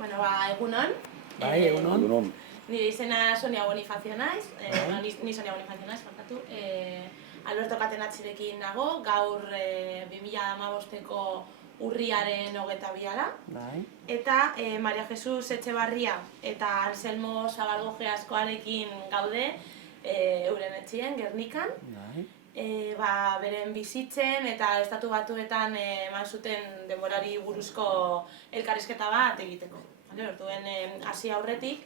Bueno, egunon. Bai, egunon. Nire izena Sonia Bonifacio naiz, ni Sonia Bonifacio naiz, barkatu. Alberto Catenaccirekin nago, gaur 2015ko urriaren 22 da. Bai. Eta Maria Jesus Etxebarria eta Anselmo Zabalgoje askoarekin gaude euren etxien, Gernikan. Bai. Beren bizitzen eta Estatu Batuetan eman zuten denborari buruzko elkarrizketa bat egiteko. Orduen, hasi aurretik,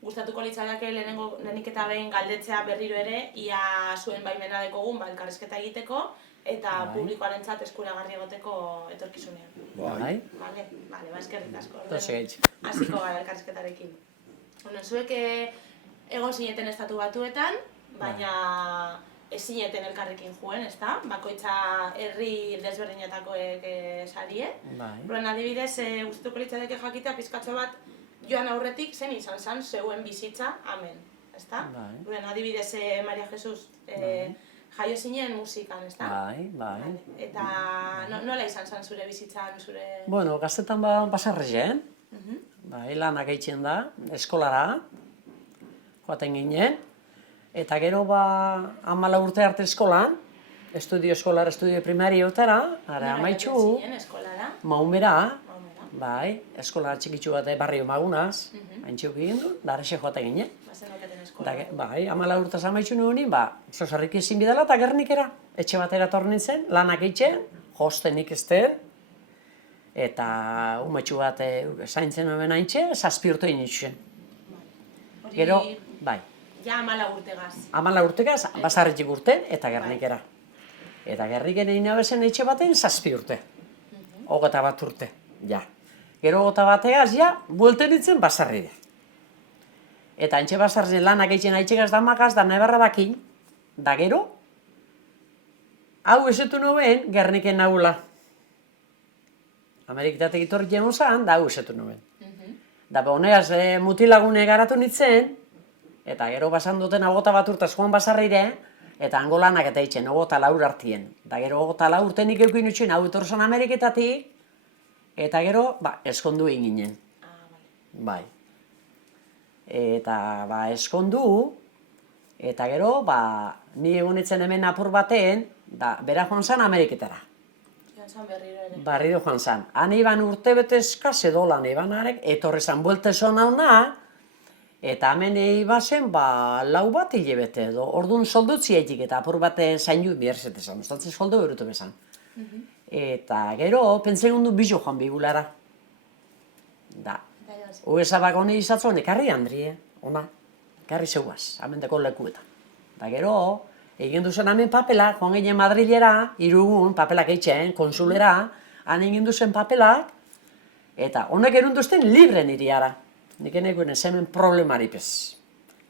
gustatuko litzateke lehenik eta behin galdetzea berriro ere, ia zuen baimena dekogun elkarrizketa egiteko eta publikoarentzat eskuragarri egoteko etorkizunean. Bai. Bale, eskerrik asko. Hasiko gara elkarrizketarekin. Zuek egon zineten Estatu Batuetan, baina ez zineten elkarrekin joen, ezta? Bakoitza herri desberdinetakoek sarie. Horren adibidez, gustatuko litzateke jakitea pizkatxo bat joan aurretik zen izan zen zeuen bizitza hemen, ezta? Horren adibidez, Maria Jesus jaio zinen musikan, ezta? Bai. Eta nola izan zen zure bizitzan, zure... Bueno, gaztetan basarrezen. Bai, lanak eitzen da, eskolara. Joaten ginen. Eta gero 14 urte arte eskolan, estudio primariotara, ara amaitxu, Maumera, bai, eskola txikitsu bat barrio Magunaz, haintxeuk egin du, da arrexe joaten ginen. Bai, 14 urte amaitxu nuen, zozarrik ezin bidala eta Gernikera, etxe batera tornin zen, lanak eitzen, jostenik ezten, eta umetxu bat zaintzen nuen haintxe, 7 urte initzen. Gero, bai. Ja 14 urtegaz. 14 urtegaz, basarretik urten eta Gernikera. Eta Gerniken egin abezen etxe baten 7 urte. 21 urte, ja. Gero 21egaz, ja, buelten ditzen basarride. Eta antxe basarren lanak eitzen haitxegaz damagaz, da nebarra bakin, da gero, hau esetu nuen Gerniken nahula. Ameriketatek itorri jenon zan, da hau esetu nuen. Da honegaz mutilagune garatu nintzen, eta gero basan duten 21 urtaz joan basarrire, eta hango lanak eta eitzen, 24 artien. Da gero 24 urtenik eukin utxen, hau etorzan Ameriketatik, eta gero, eskondu eginen. Bai. Eta, eskondu, eta gero, ni egonetzen hemen apur baten, bera joan zan Ameriketara. Joan zan berriro ere. Barriro joan zan. Han iban urte betezkaz edo lan iban arek, etorrezan bueltezon hauna, eta hemen bazen, 4 bat hilebete edo, orduan soldutzi haitik eta apur bat zainu biherzetezan, ostatze soldo berutu bezan. Eta gero, pentsegundu bizo joan bigulara. Da, uezabak honi izatzen, ekarri Andri, ona, ekarri zeuaz, amendeko lekuetan. Da gero, egin duzen hemen papelak, joan ginen Madrilera, irugun, papelak eitzen, konsulera, han egin duzen papelak, eta honek erunduzten libre niriara. Nik enekoen ez hemen problemari pez.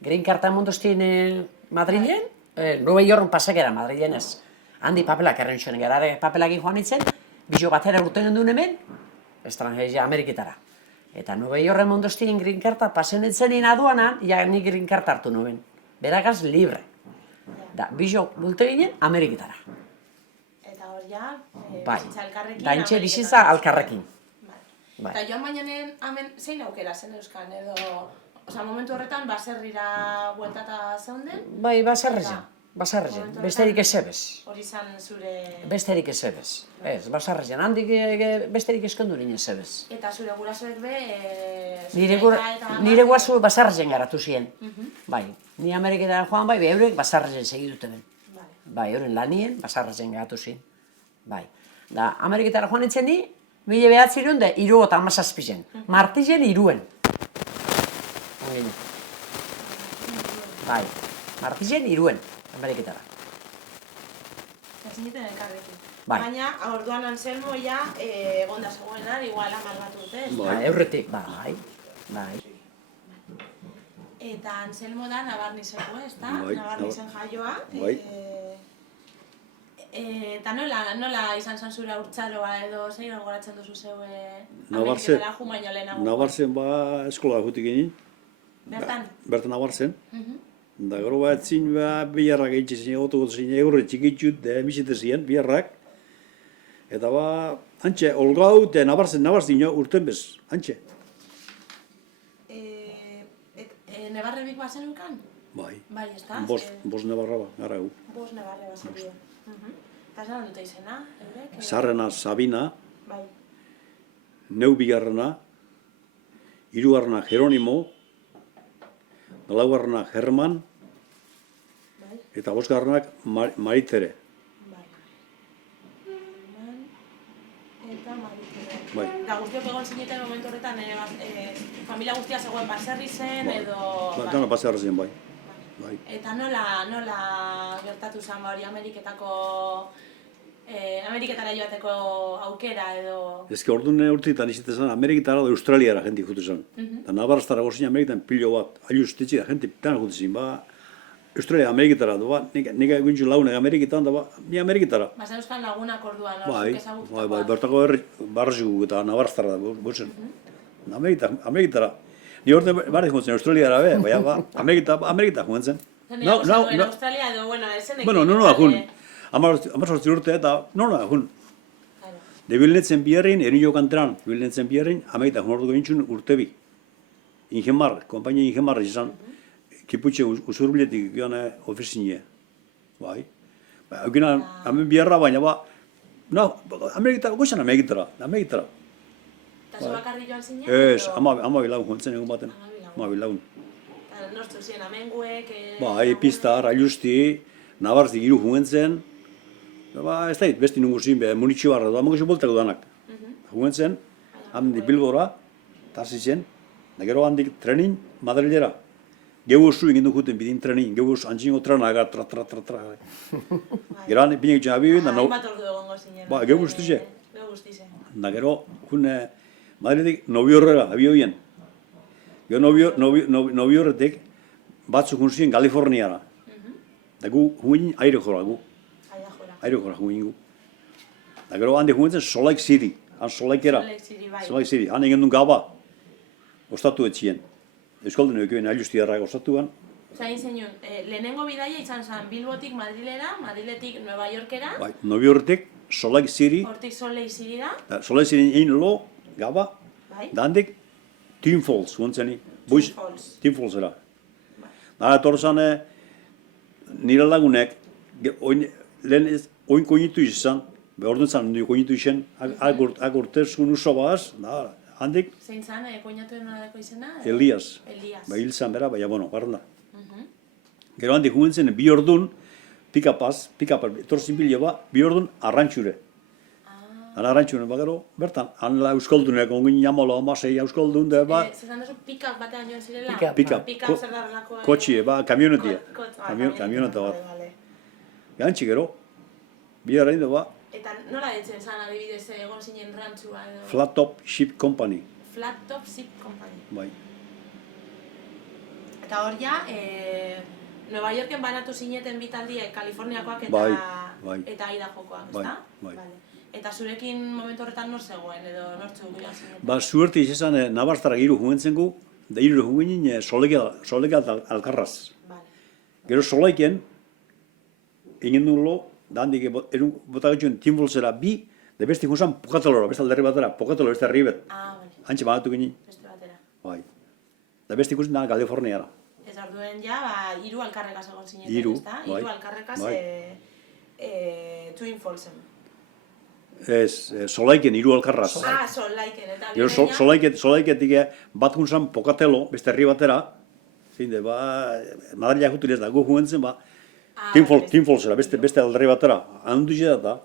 Green Carta mondoztien Madrilen, Nueva York pasakera Madrilen ez. Handi papelak erren zuen, gara papelakin joan itzen, bizo batera urtenen duen hemen, estrangeria Ameriketara. Eta Nueva York mondoztien Green Carta pasen etzenin aduanan, ja nik Green Carta hartu nuen. Beragaz libre. Da, bizo bulte ginen Ameriketara. Eta hor ja, bizitza alkarrekin. Da, entxe bizitza alkarrekin. Eta joan bainanen hemen zein aukera zen euskan edo... Osa, momentu horretan baserrira bueltata zeunden? Bai, basarrezen, besterik ez ebez. Hori zan zure... Besterik ez ebez, ez, basarrezen, handik besterik eskondu nien ez ebez. Eta zure gurasoek be... Nire guazu basarrezen garatu ziren. Bai, ni Ameriketara joan bai, eurek basarrezen segidute ben. Bai, euren lanien basarrezen garatu ziren. Bai, da, Ameriketara joan etzen ni, 1900 da, 37 Martizen iruen. Bai, Martizen iruen, Ameriketara. Zineten elkarrekin. Bai. Baina, orduan Anselmo ja egonda zegoenan, igual 10 bat urte, ez? Eurretik, bai. Eta Anselmo da Nabarnizeko, ez da? Nabarnizen jaioa. Eta nola izan zan zure haurtzaroa edo zein gogoratzen duzu zeue Ameriketara ju baino lehenago? Nabarzen eskola jutik egin. Bertan? Bertan nabarzen. Da gero etzin biharrak egin zin, otuko zin, egurre txikitxut, bizite ziren, biharrak. Eta hantxe, olgau, eta nabarzen urten bez, hantxe. nebarrebik bazenukan? Bai. Bai, ez da? Bost nebarra gara gu. Bost nebarre bazerio. Eta zelan dute izena, eurek? Zarrena Sabina, Bai. neu bigarrena, hirugarrena Jeronimo, laugarrena Herman, Bai. eta bosgarrenak Maritere. Bai. Eta Maritere. Bai. Eta guztiok egon zineten momentu horretan, familia guztia zegoen baserri zen, edo... Ba, dana pasearra zen, bai. Bai. Eta nola gertatu zen hori Ameriketara joateko aukera edo... Ez que orduan urteetan izate zen, Ameriketara da Australiara jenti jutu zen. Eta Navarrastara gozien Ameriketan pilo bat, aiustitzi da jenti pitana jutu zen, ba... Australia Ameriketara, da ba, nika eguntzu launek Ameriketan, da ba, ni Ameriketara. Bazen euskan lagunak orduan, Bai, bertako barrezuk eta Navarrastara da, botzen. Ameriketara. Ni orduan barrez joan zen Australiara be, baina ba, Ameriketa joan zen. Australia edo, bueno, esenek... Bueno, nola jun. 18 urte eta nola jun. De bilnetzen biherrin, erinio kanteran, bilnetzen biherrin, Ameriketa joan orduko gintxun urtebi. Ingemar, kompainia Ingemar izan. Kiputxe usurbiletik joan ofizinie. Bai. Eukina, hemen biherra baina ba... No, Ameriketara, goizan Ameriketara. Eta zu bakarri joan zinen? Ez, ama bilagun joan zen egun baten. Ama bilagun. Eta nortzu ziren, amenguek... Bai, Pistar, Aiusti, Navarrtik hiru joan zen. Ba, ez da, besti nungu zin, munitxio barra, da, amokezu boltako danak. Joan zen, handik Bilbora, tarzi zen, da gero handik trenin Madrilera. Geu osu egin du juten bidin trenin, geu osu antxingo tranaga, tra. Gero handik binek itxen abibin, da nau... Hainbat ordu egongo zinen. Ba, geu guztize. Geu guztize. Da gero, june, Madriletik nobio horrela, abioien. Gero nobio horretik, batzuk junzien Kaliforniara. Da gu, juin aire jora gu. Aire jora juin gu. Da gero handi juin zen Solaik City. Han Solaikera. Solaik City. Han egin duen gaba. Ostatu etxien. Euskaldun egin ailustiarrak ostatuan. Osa, zenun, lehenengo bidaia izan zen Bilbotik Madrilera, Madriletik Nueva Yorkera. Bai, nobio horretik Solaik City. Hortik Solaik Citira. Solaik City egin lo, gaba. Bai. Da handik Twin Falls, guntzeni. Twin Falls era. Da, etorzen nire lagunek, lehen oin koinitu izan, orduan zan koinitu izan, agurtezun uso baz, da, handik... Zein zan, koinatuen nolako izena? Elias. Ba, hil zan bera, baina, bueno, barren da. Gero handik jungen zen, bi orduan, pikapaz, etorzen bilo ba, bi orduan arrantxure. Han arrantxure, ba, gero, bertan, han euskaldunek, ongin jamalo, amasei euskaldun, da, ba... Zezan duzu pikap batean joan zirela? Pikap, zer darrelako... kotxie, ba, kamionetia. Kamioneta bat. Gantxi gero, bi harrein da, ba... Eta nola ditzen zan adibidez egon zinen rantzua edo? Flat Top Ship Company. Flat Top Ship Company. Bai. Eta hor ja, Nueva Yorken banatu zineten bitaldiek, Kaliforniakoak eta Idahokoak, ezta? Bai. Eta zurekin momentu horretan nor zegoen edo nortzu bila zineten? Ba, zuerti izan Navarrastara hiru jugentzen gu, da hiru jugenen Soleika Alkarraz. Gero Solaiken, egin duen lo, da handik botagatxuen Timbolzera bi, da besti junzan Pokatelora, beste alderri batera, Pokatelora beste herri bet. Hantxe banatu ginen. Beste batera. Bai. Da besti junzan da Kaliforniara. Ez orduen ja, hiru alkarrekaz egon zineten, ezta? Bai. Hiru alkarrekaz Twin Fallsen. Ez, Solaiken hiru alkarraz. Solaiken, eta Gero Solaiketik bat junzan Pokatelo, beste herri batera, zein de, ba, Madrilea jutu da, gu jugentzen, ba, Twin Fallsera, beste alderri batera, handu izan da.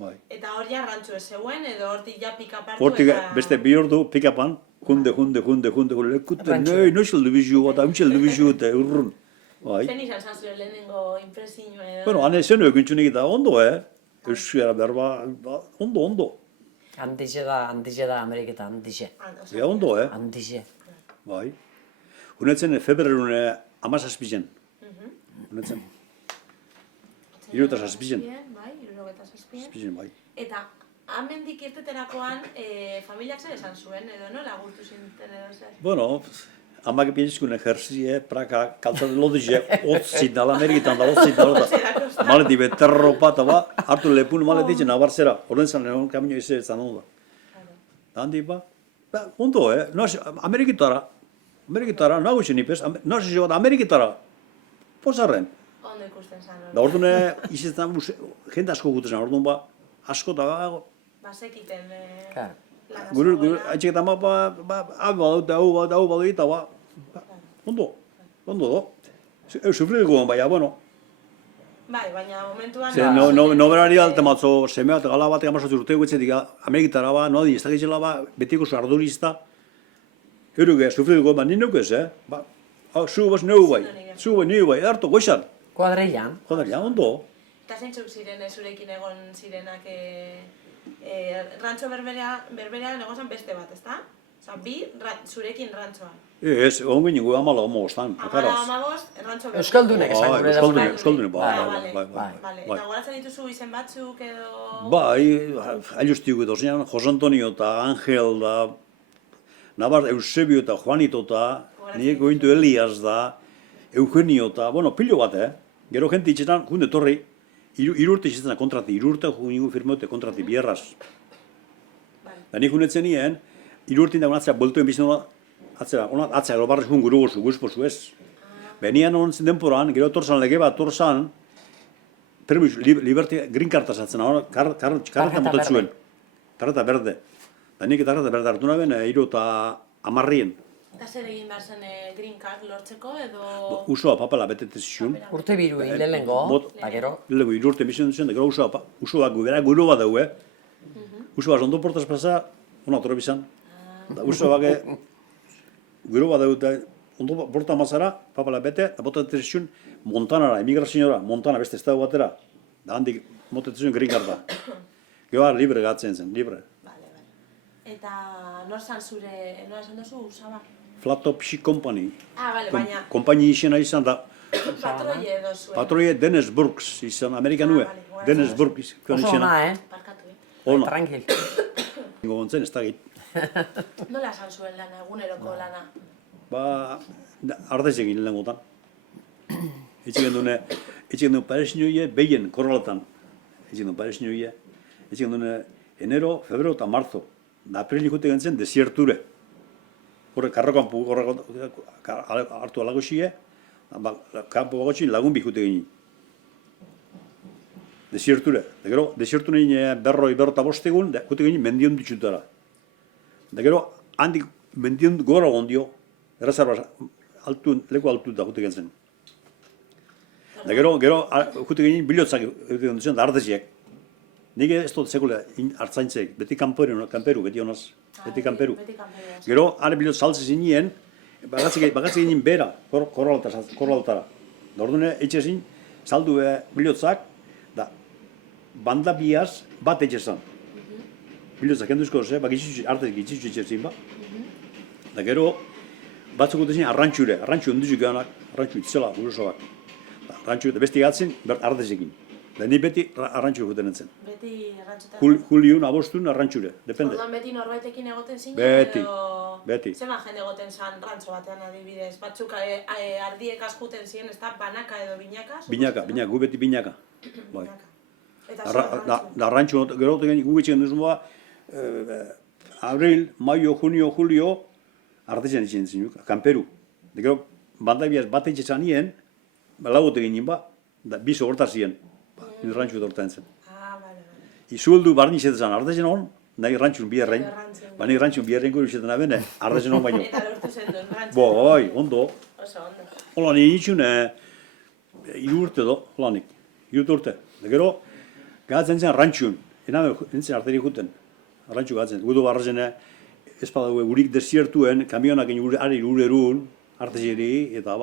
Bai. Eta hor ja rantxu ez zeuen, edo hortik ja pikap hartu Hortik beste bi ordu pikapan, junde, lekute, noizeldu bizu, eta untxeldu bizu, eta urrun. Bai. Zen izan zan zuen lehenengo impresinua edo? Bueno, hane zenu ekintxunik eta ondo, Euskara berba, ondo. Handize da Ameriketa, handize. Ja, ondo, Handize. Bai. Hunetzen febrerun 17. Hunetzen. 67. Bai, 67. Bai. Eta hemendik irteterakoan familiak zer esan zuen, edo nola gurtu zinten edo zer? Bueno, amak pientzikun ejerzie, praka, kaltzat lodize, otzit dala, Ameriketan da otzit dala. Maleti beterro pata ba, hartu lepun maleti itzen abarzera. Horren zan, kamino izan zan ondo. Handi ba, ondo, no, Ameriketara. Ameriketara, nagusi nipez, nagusi bat Ameriketara. Pozarren. Ondo ikusten zan hori. Da orduan izetan jende asko guten zan, orduan asko eta Basekiten Claro. lana gure zegoela. atxeketan hau badut, hau badut, eta ondo do. Sufriko baina, bueno. Bai, baina momentuan... Ze noberari alte matzo, seme bat gala batek amazotzi urte gutzetik Ameriketara no di, ez dakitzela betiko zu ardurizta. Eruge, sufriko, ni neukez, zu bas neu bai, hartu goizan. Kuadrillan. Joder, ja, ondo. Eta zeintzuk ziren zurekin egon zirenak rantxo berberean egozan beste bat, ezta? Osa, bi zurekin rantxoan. Ez, ongo ningu amala homostan, Amala amagoz, rantxo berberean. Euskaldunek esan gure da. Euskaldunek, Vale, eta goratzen dituzu izen batzuk edo... Bai, ailuztiuk edo zinean, Jose Antonio eta Angel da, Nabar Eusebio eta Juanito eta, nire gointu Elias da, Eugenio eta, bueno, pilo bat, Gero jente itxetan, junde torri, irurte itxetan kontrati, irurte ningu firmote kontrati bierraz. Da nik junetzen nien, irurtin dagoen atzea boltoen bizten da, atzea gero barrez jun gurugozu, guzpozu ez. Benian hon zen denporan, gero torzan lege bat, torzan, permis, liberti, green karta zatzen, karreta motet zuen. Tarreta berde. Da nik tarreta berde hartu naben, hiru eta 10. Eta zer egin behar zen green card lortzeko edo... Usoa papela betete zizun. Urte biru lehenengo, eta gero. Lego irurte bizten duzuen, da gero usoa guro bat daue. Usoa ondo portaz pasa, ona torre bizan. Da usoa guro bat daue, ondo porta mazara, papela bete, da botate zizun Montanara, emigrazioara, Montana beste estado batera. Da handik motate zizun green carda. Gero libre gatzen zen, libre. Eta nor zan zure, nola esan duzu, Usaba? Flat Top Ship Company. Bale, baina... Konpaini izena izan da, Patroie edo zuen. patroie Dennis Burks izan, Amerikanue. Dennis Burks. Oso ona, Barkatu, Ona. Tranquil. Ingo gontzen, ez da git. Nola esan zuen lana, eguneroko lana? Ardez egin lehengotan. Etxegen dune parezinioie, behien korralatan. Etxegen dune parezinioie. Etxegen dune enero, febrero eta marzo. Da april ikute gentzen desierture. Horre, karrokampu, hartu alagoxie, kampu bagotxin lagun bihute geni. Desierture. Da gero, desiertu nien berroi berrota bostegun, ikute geni mendion ditxutara. Da gero, handik mendion gora gondio, errazarba, leku altu da ikute gentzen. Da gero, ikute geni bilotzak ikute gentzen, da ardeziek. Nire ez dut sekula hartzaintzek, beti kanperu, beti honaz, beti kanperu. Gero, are bilot saltze zinien, bagatze ginen bera, korralatara. Da orduan, etxe zin, saldu bilotzak, da banda biaz bat etxe zan. Bilotzak enduzko, artez gitzitzu etxe zin ba. Da gero, batzuk dut zin arrantxure, arrantxu enduzuk gehanak, arrantxu itzela, gurusoak. Arrantxu eta besti gatzen, artezekin. Da ni beti arrantxure guten entzen. Beti arrantxutan? Juliun, abostun, arrantxure, depende. Orduan beti norbaitekin egoten zinen? Beti. Zema jende egoten zan rantxo batean adibidez? Batzuk ardiek askuten ziren, ez da banaka edo binaka? Binaka, gu beti binaka. Eta zuen Da arrantxu, gero gu etxen duzun abril, maio, junio, julio, artezen etxen zinuk, kanperu. Da gero, bandabiaz bat etxe zanien, lagote ginen ba, da bizo hortazien. Nire rantxu edortan zen. Bale. Izueldu barni izetan ardezen hon, nahi rantxun biherrein. Nahi rantxun biherrein gure izetan abene, ardezen hon baino. Eta lortu zen duen rantxu. Boi, ondo. Oso ondo. Hola, nire nitxun, irurte do, hola nik, irurte. Da gero, gatzen zen rantxun, nintzen arteri juten, rantxu gatzen. Gudu barrazen, ez badago gurik desiertuen, kamionak ari urerun, artezeri, eta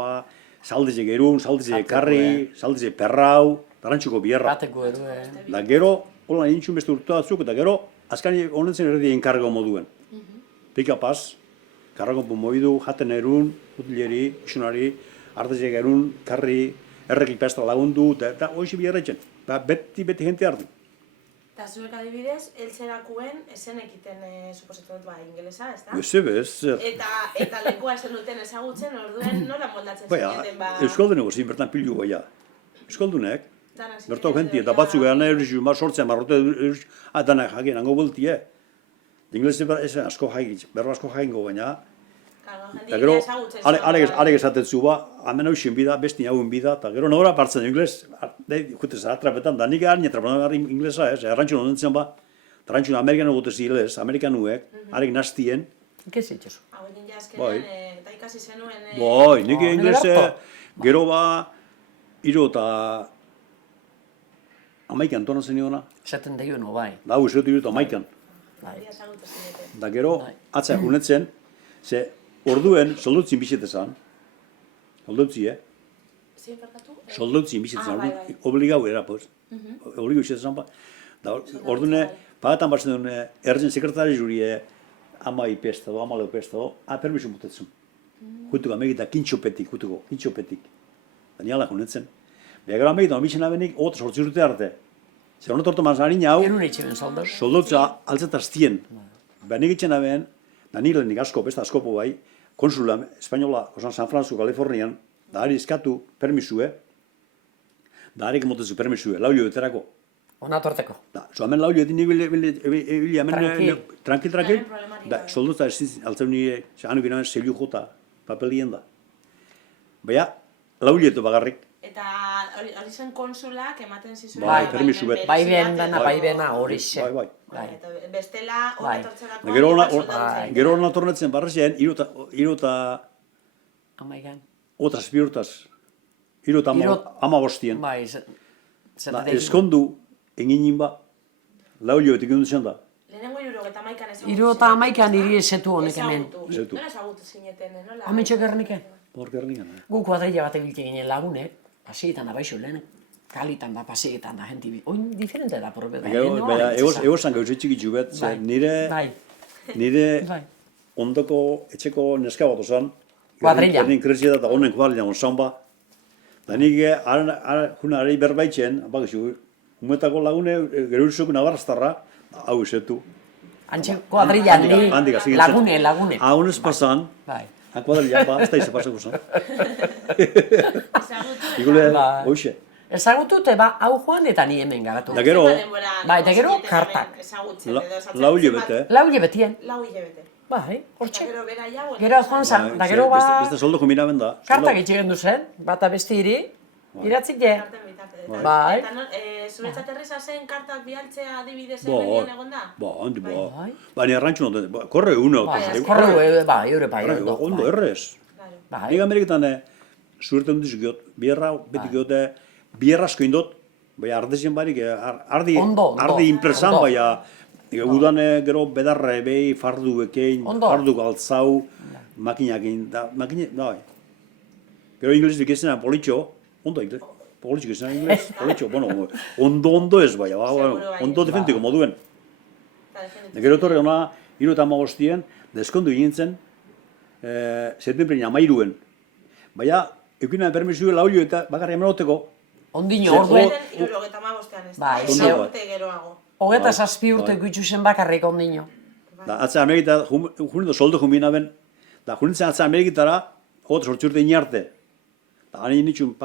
saldeze gerun, saldeze karri, saldeze perrau, rantxuko bierra. Bateko edu, Da gero, hola nintxun beste urte batzuk, eta gero, azkani honen zen erdi enkargo moduen. Pika paz, karragonpu moidu, jaten erun, utileri, isunari, arteze gerun, karri, errekik pesta lagundu, eta hoxi bierra etxen. Beti jente hartu. Eta zuek adibidez, eltzerakuen esen ekiten, suposatu dut ingelesa, ez da? Ez. Eta lekua esen duten ezagutzen, orduen nola moldatzen zineten ba... Euskalduneko zin bertan pilu baia. Euskaldunek, bertau genti, eta batzuk egan errizu, sortzen marrote errizu, danak jakien, hango bultie. Inglesi asko jaigitz, berro asko jaingo baina, Eta gero, arek esatetzu ba, hemen hauxen bida, besti hauen bida, eta gero nora partzen ingles, jute atrapetan, da nik harin atrapetan inglesa ez, errantxun honentzen ba, errantxun amerikanu gutez hilez, amerikanuek, arek nastien. Ikes itxezu. Hau egin jazkenen, eta ikasi zenuen... Bai, nik inglese, gero ba, iro eta amaikan tonatzen niona. Esaten da no, bai. Da, hau esaten dut amaikan. Da gero, atzea junetzen, ze orduen soldutzin bizetezan, soldutzi, Soldutzin bizetezan, obligau era, pues. Obligau bizetezan, ba. Da, ordune, pagatan batzen duen, erzen sekretari jurie, ama ipesta do, ama leupesta do, permisu mutetzen. Jutuko, amegita, kintxopetik, kintxopetik. Da niala junetzen. Beha gara amegita, amitzen abenik, 8 urte arte. Zer honet orto mazan hau, soldutza altzetaztien. Beha nik itxen aben, da nik lehenik asko, besta askopo bai, konsula espainola, osan San Francisco, Kalifornian, da hari eskatu permisue, da harik motezu permisue, laulio beterako. Ona torteko. Da, so hemen laulio etin ibili hemen tranquil, da, soldutza altzen nire, hanu gina zeliu jota, papelien da. Baina, laulietu bagarrik. Eta hori zen konsulak ematen zizuen... Bai, permisu bet. Bai bena, hori zen. Bai. Eta bestela, hori etortzerako... Gero hori natornetzen barrezen, irota... Amaigan. Otras piurtaz. Irota ama bostien. Bai, eskondu, enginin ba, laulio betik gundu zen da. Lehenengo irurogeta amaikan ezagutu. Irota amaikan iri esetu honek hemen. Nola ezagutu zineten, nola? Hemen txekerniken. Porkernikan. Gu kuadrilla bat egilte ginen lagune, paseetan da baixo lehen, kalitan da, paseetan da, jenti bi. Oin diferente da, porbe da. Egozan gauz etxikitzu bet, nire ondoko etxeko neska bat osan, kuadrilla. Erdin krezia da honen kuadrilla onzan ba. Da nik juna arei berbaitzen, bakizu, umetako lagune, gero urzuk nabarraztarra, hau esetu. Antxe kuadrilla, lagune. Hau ez pasan, kuadrilla, ez da izapasako zan. Igule, hoxe. Ezagutute, hau joan eta ni hemen garatu. Da gero, kartak. Lau hilabete. Lau hilabetien. Lau hilabete. Bai, hortxe. Gero joan zan, da gero Beste soldo juminaben da. Kartak itxegen duzen, bata beste iri, iratzik je. Bai. Zuretzat erreza zen kartak bialtzea adibidez hemen egon da? Bai. Baina errantxun onden, korre uno. Korre, bai, ondo errez. Nik Ameriketan zuerte hundiz giot, bierra beti giote, bierrasko indot, bai ardezien barik, ardi impresan, bai udan gero bedarra behi, farduekein, fardu galtzau, makinakin, bai. Gero inglezik ezena politxo, ondo ingles. Politxik izan inglés, politxo, bueno, ondo ez bai, ondo defendiko moduen. Gero etorri hona, 75, deskondu gintzen, septembrien 13. Baina, eukinen permisu laulio eta bakarri hemen oteko. Ondino, orduen. 75 ez da, Bai, urte geroago. 27 urte gutxu zen bakarrik ondino. Atza Amerikita, junido soldo jumbina ben, da junitzen atza Amerikitara, 8 urte inarte. Da, gani nitxun,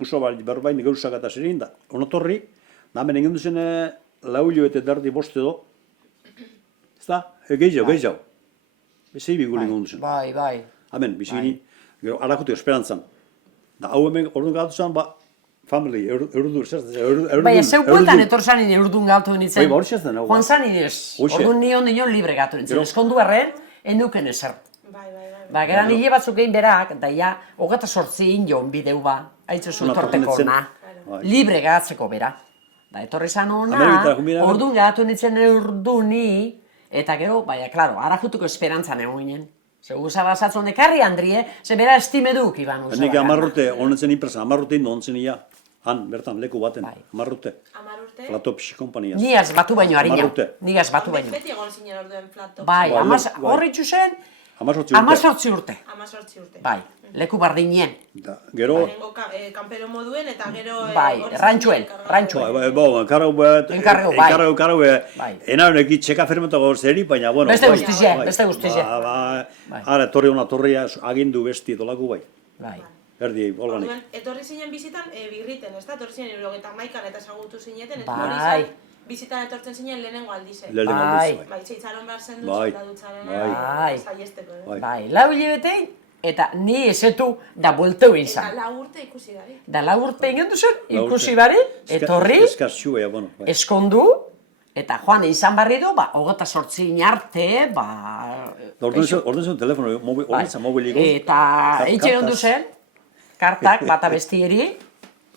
uso berbain gauzak eta zerin da. Onotorri, da hemen egin duzen laulio eta dardi boste do. Ez da? Gehiago. Bezei bigulin egin duzen. Bai. Hemen, bizigini, gero arakutu esperantzan. Da hau hemen orduan gatu zen, family, eurdur, zertzen. Bai, zeu kuentan etorzan ine urdun gatu nintzen. Bai, hori zezten. Joan zan inez, orduan nion libre gatu nintzen. Eskondu erren, enduken ezer. Ba, gara nile batzuk egin berak, da ja, 28 indion bideu ba, haitzu zutorteko na, libre gatzeko bera. Da, etorri zan hona, orduan gatu nintzen urduni, eta gero, baina, klaro, arajutuko esperantzan egon ginen. Zegu zabazatzen dekarri, Andrie, ze bera estime duk iban usa. Nik 10 urte, honetzen inpresa, 10 urte indo ontzen ia, han, bertan, leku baten, 10 urte. Flatopsi kompaniaz. Niaz batu baino, harina. Niaz batu baino. Beti egon zinen orduen Flatopsi. Bai, horri txuzen, 18 urte. Bai, leku bardinien. Gero... Kampero moduen eta gero... Bai, rantxuen. Enkarreu enaren eki txeka fermentago zeri, baina, bueno... Beste guztize. Ara, torri hona torria agindu besti dolaku bai. Bai. Erdi, holganik. Etorri zinen bizitan birriten, ez da? Etorri zinen 91an eta ezagutu zineten. Bai. bizitan etortzen zinen lehenengo aldize. Lehenengo Bai. aldiz, Bai, txitzaron behar zen dut, Bai. soldadutxaren Bai. saiesteko. Bai. Bai, 4 hilabete, eta ni esetu da buelteu Eta izan. 4 urte ikusi gari. Da 4 urte egin duzen, 4 ikusi urte. bari, etorri, Eskaz bai. eskondu, eta joan izan barri du, 28 arte, Orden zuen telefono, horretzen mobiliko. Eta eitxe Kartaz. gondu zen, kartak, bata bestieri,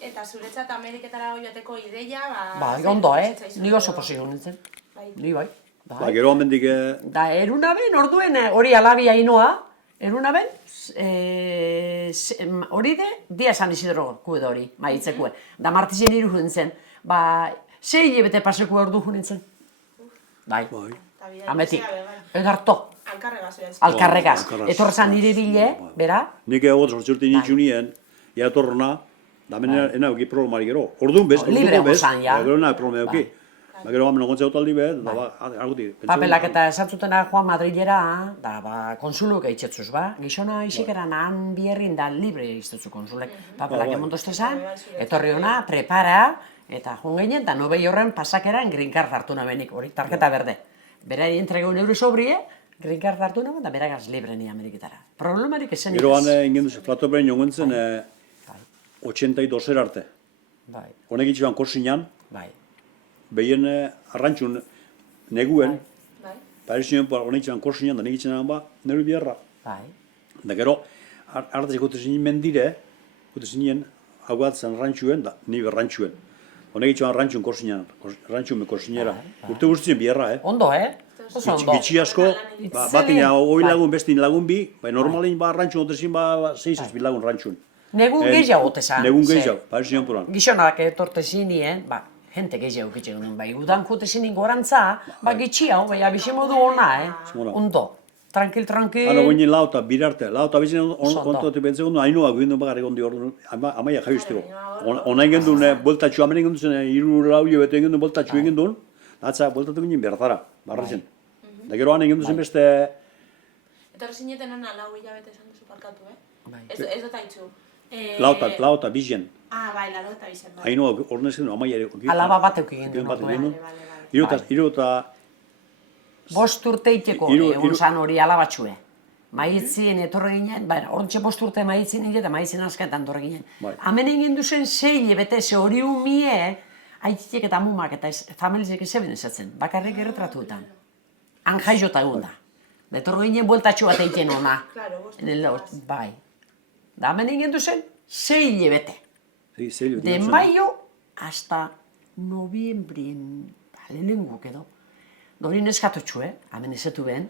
Eta zuretzat Ameriketara joateko ideia, bai, ondo, ni oso posio nintzen, Bai. ni bai. Ba, gero amendik, Da, eruna ben, orduen, hori alabia inoa, eruna ben, hori de, dia San Isidro kuedo hori, maitzekue. Da, martizen iru nintzen, 6 hilabete paseko ordu nintzen. Bai, ametik, edarto, Alkarregaz behaz. alkarregaz. Alkarregaz. Etorrezan nire bile, bera, nik egot sortzurti nintzen nien, ia etorrona, da hemen ena euki problemari gero. Orduan bez, Libre orduan bez, gozan, ja. gero ena problema euki. Ba, gero hamen ogontza autaldi bez, da, arguti. papelak eta esantzutena Juan Madrilera, da, konsuluk eitxetzuz, gizona isikeran han bierrin da libre iztetzu konsulek. Papelak bai. emondostezan, etorri hona, prepara, eta joan ginen, da nobei horren pasakeran green card hartu nabenik, hori, tarjeta berde. Bera entrego neure sobrie, green card hartu naben, da beragaz libre ni Ameriketara. Problemarik esen Gero han ingen duzu, plato beren jongen zen, 82 arte. Bai, Honek itxuan korsinan, bai, behien arrantxun neguen, Bai. Parizioen honek itxuan korsinan, da nik itxenan nero biharra. bai, Da gero, artez gote zinen mendire, gote zinen, hau bat zen rantxuen, da, ni berrantxuen. Honek itxuan rantxun korsinan, rantxun me korsinera. Urte guztien biharra, Ondo, Oso ondo. Gitxi asko, batin hoi lagun, bestin lagun bi, rantxun gote zin, 6 lagun rantxun. Negun gehiago tezan. Negun gehiago, Parizioen puran. Gizonak etorte zinien, jente gehiago kitxe ginen, udan jute zinin gorantza, gitxi hau, abixen modu ona, ondo. Tranquil. Hano goinen lauta, birarte, lauta bizien ontote bentzegundu, hainua guindu bagarrik ondi ordu, amaia jaibizteko. Ona egin duen, boltatxu, amen egin duen, iru lau bete egin duen, boltatxu egin duen, atza, boltatu ginen berdara, barrazen. Da gero han egin duen beste... Etorri zineten hona 4 hilabete esan duzu parkatu, Bai. Ez dut haitzu. Lauta, bizien. Bai, 45 bai. Hainua, ordenez egin duen, amaia ere... Alaba bat eukik ginen Bat orduen. egin duen. Iru eta... 5 urte iteko, egon zan hori alabatxue. Maitzien etorre ginen, hortxe 5 urte maitzien nire eta maitzien asketan torre ginen. Hemen egin duzen 6 hilabete, ze hori umie, aitzitek eta mumak eta familizek ezeben esatzen, bakarrik erretratuetan. Han jaizota egun da. Etorre ginen bueltatxo bat egiten ona. Bai. Da hemen egin duzen 6 hilabete. De maio hasta noviembrien, lehenenguk edo. Dori neskatutxu, hemen ezetu ben,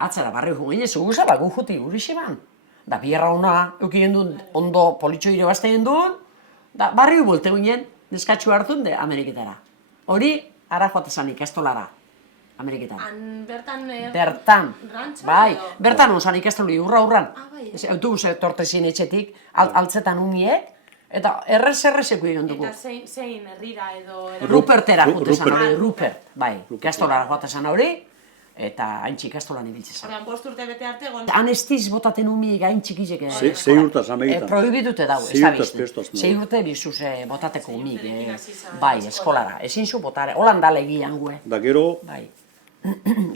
atzara barri jugin ez guzaba, gu juti guri xiban. Da bierra hona, eukigen duen, ondo politxo irabazte egin duen, da barri buelte ginen, neskatxu hartun de Ameriketara. Hori, ara joatezan ikastolara, Ameriketara. Bertan, bai, bertan onzan ikastoli urran. Autobus etortezin etxetik, altzetan umiek, eta errez-errezeko egin dugu. Eta zein herrira edo... Rupertera joatezan hori, Rupert, bai, ikastolara joatezan hori, eta haintxik ikastolan ibiltzezan. Horrean, 5 urte bete arte egon... Han estiz botaten umiek haintxikizek... 6 urtaz amegitan. Prohibitute dago, ez da bizten. 6 urte bizuz botateko umiek, bai, eskolara. Ezin zu botare, holan da legian gue. Da gero... Bai.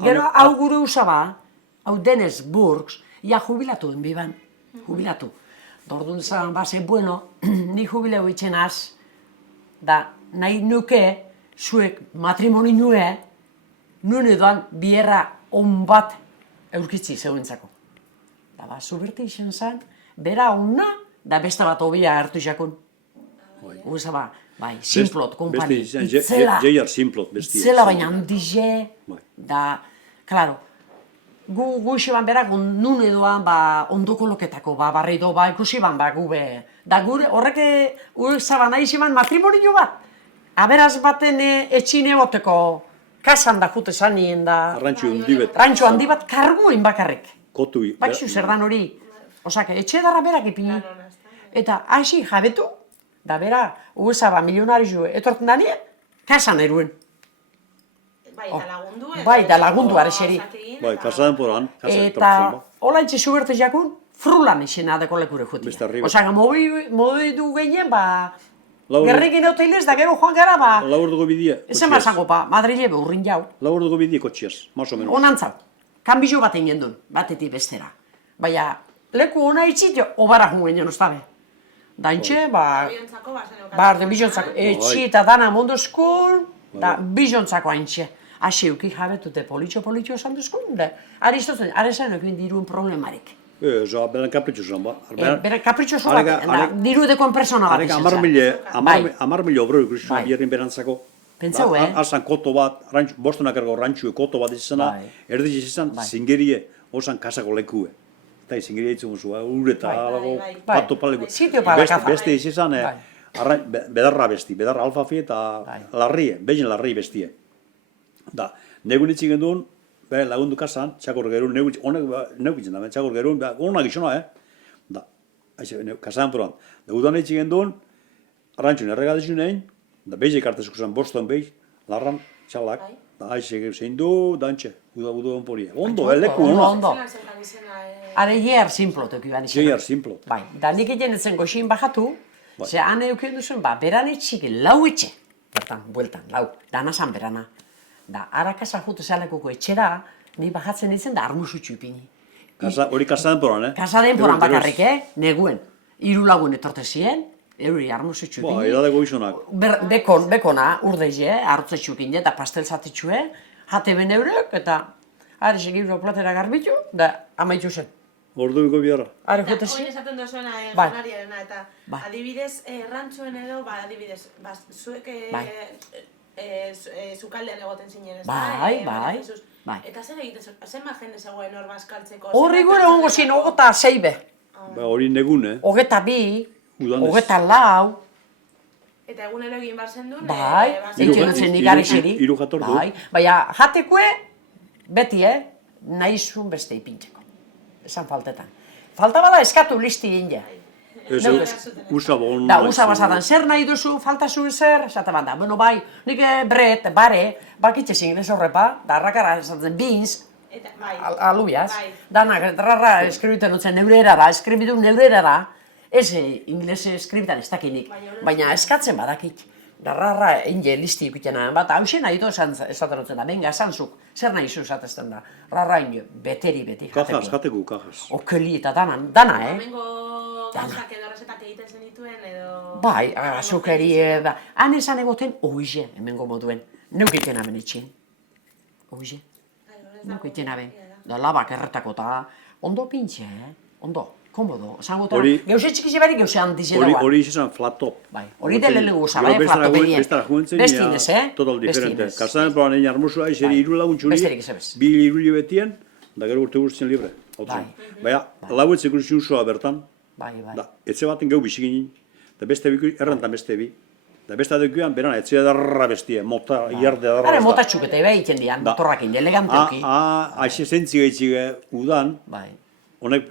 Gero hau gure usaba, hau Dennis Burks, ja jubilatu den biban, jubilatu. Dordun zan, ze bueno, ni jubileu itxenaz, da nahi nuke, zuek matrimoni nue, nuen edoan bierra on bat eurkitzi zeuentzako. Da zuberti izan zen, bera ona, da beste bat hobia hartu jakun. Uza bai, Simplot, kompani, itzela, itzela baina handize, da, klaro, gu iseban berak nun edoan ondoko loketako, barri do, ikusi ban, gu be. Da gure, horrek zaban nahi iseban matrimonio bat. Aberaz baten etxine boteko, kasan da jute zanien da... Rantxo handi bat karguin bakarrik. Bakizu zer dan hori. Osake, etxe darra berak ipini. Eta hasi jabetu, da bera, zaba milionario etorten danien, kasan eruen. Bai, da lagundu arexeri. Bai, kasaden poran. Eta hola etxe zuberte jakun, frulan izena deko lekure jutia. Osaka, modu du gehien, Gerrikin hotelez da gero joan gara, ba, Lau orduko bidea, ezen basango, pa, Madrile urrin jau. Lau orduko bidea kotxiaz, más o menos. Onantzau, kanbizo bat egin duen, batetik bestera. Baina, leku ona itxit, obara jungen joan oztabe. Dantxe, ba, Abiontzako bazen bar, bizontzako, etxi eta dana mondozkun, da bizontzako haintxe. Hasi euki jabetute politxo esan duzkun, da, aristotzen, arezen eukin diruen problemarik. Beran kapritxo zan, ba. Bera kapritxo bat, da, diru dekoen persona bat Arek izan zen. amar mila obroi krisuna Bai. bierrin berantzako. Pentsau, Alzan koto bat, bostonak ergo rantxue koto bat izana, Bai. erdiz izan zingerie, osan kasako lekue. Eta zingerie ditzen guzu, ureta, alago, bai. pato paleku. Sitio para kaza. Beste izan, bedarra besti, bedarra alfafi eta larrie, begin larrie bestie. Da, negun itzik genduen, lagundu kasan, txakor gerun, neukitzen da, txakor gerun, onak izona, Da, kasan proan. Da, udan itzik genduen, arrantxun erregadizun egin, da, beizek artezko zen, boston beiz, larran, txalak, da, aize zein du, dantxe, uda onporia. Ondo, leku, ondo. Zelan zeukan izena, Are jear simplo toki ban izan. Jeiar, simplo. Bai, da nik egin etzen goxin bajatu, ze han euken duzen, ba, beran etxik lau etxe. Bertan, bueltan, lau, dana zan berana. Da, harakasa jutu zelekuko etxera, ni bajatzen ditzen da armusutxu ipini. Hori kasa denporan, Kasa denporan bakarrik, neguen. Hiru lagun etorte ziren, euri armusutxu Ba, ipini. edadeko izonak. Bekona, urdeize, arrotzetxukin eta pastel zatitxue, jate ben eurek, eta harisek ibro platera garbitu, da, amaitxu zen. Ordubiko biara. Are Eta, jute oin esaten dozuena Bai. janariarena, eta Bai. adibidez, rantxoen edo, ba, adibidez, ba, zuek Bai. zukaldean egoten zinen, ez Bai, bai, bai. Eta zer egiten zuen, zenbat jende zegoen hor bazkaltzeko? Horri gure hongo zin, hogeta zeibe, Ba, hori negun, hogeta bi, Udanez. hogeta lau, Eta egunero egin bar zendun, bai, egiten dutzen nik arixeri. hiru jatordu. Bai, baina jatekue, beti, nahi zuen beste ipintzeko. Esan faltetan. Falta bada eskatu listi egin ja. Usa bon. Da, usa basatan, zer nahi duzu, falta zuen zer, esate banda. Bueno, bai, nik bret, bare, bakitxe zingles horrepa, da harrakara esaten beans, Eta, bai. alubiaz, Bai. danak, rarra eskribiten dutzen neurerara, eskribitu neurerara, ez ingles eskribitan ez dakinik, baina eskatzen badakit. Da rarra inge listi ikutena bat, hausen nahi esaten dutzen da, benga, esan zuk, zer nahi zu esatezten da. Rarra inge, beti, Kajas, jateku, kajas. Okeli eta dana, Hemengo gauzak edo resetak egiten zenituen, edo... Bai, azukeri, da. Han esan egoten, oize, hemengo moduen. Neukiten aben etxin. Oize, neukiten aben. Da labak erretako eta ondo pintxe, ondo, komodo. Zangotan, geuse txikize barik geuse handize dagoa. Hori izan flat top. Bai, hori delele guza, bai, flat topenien. Bestara juentzen, Bestinez, total diferente. Bestinez. Kasaden proan egin armusua, izeri iru laguntxuri, Besterik ez ebez. bi iru betien, da gero urte guztien libre. Baina, lauetzeko usua bertan, Bai, bai. da, etxe baten geu bisiginin, da beste bi, errentan beste bi. Da beste adekuan, beran, etxe darra bestie, mota, iarde darra. Hara motatxuk eta ebe egiten dian, torrakin, eleganteuki. Aixe zentzi gaitxige udan, Bai, honek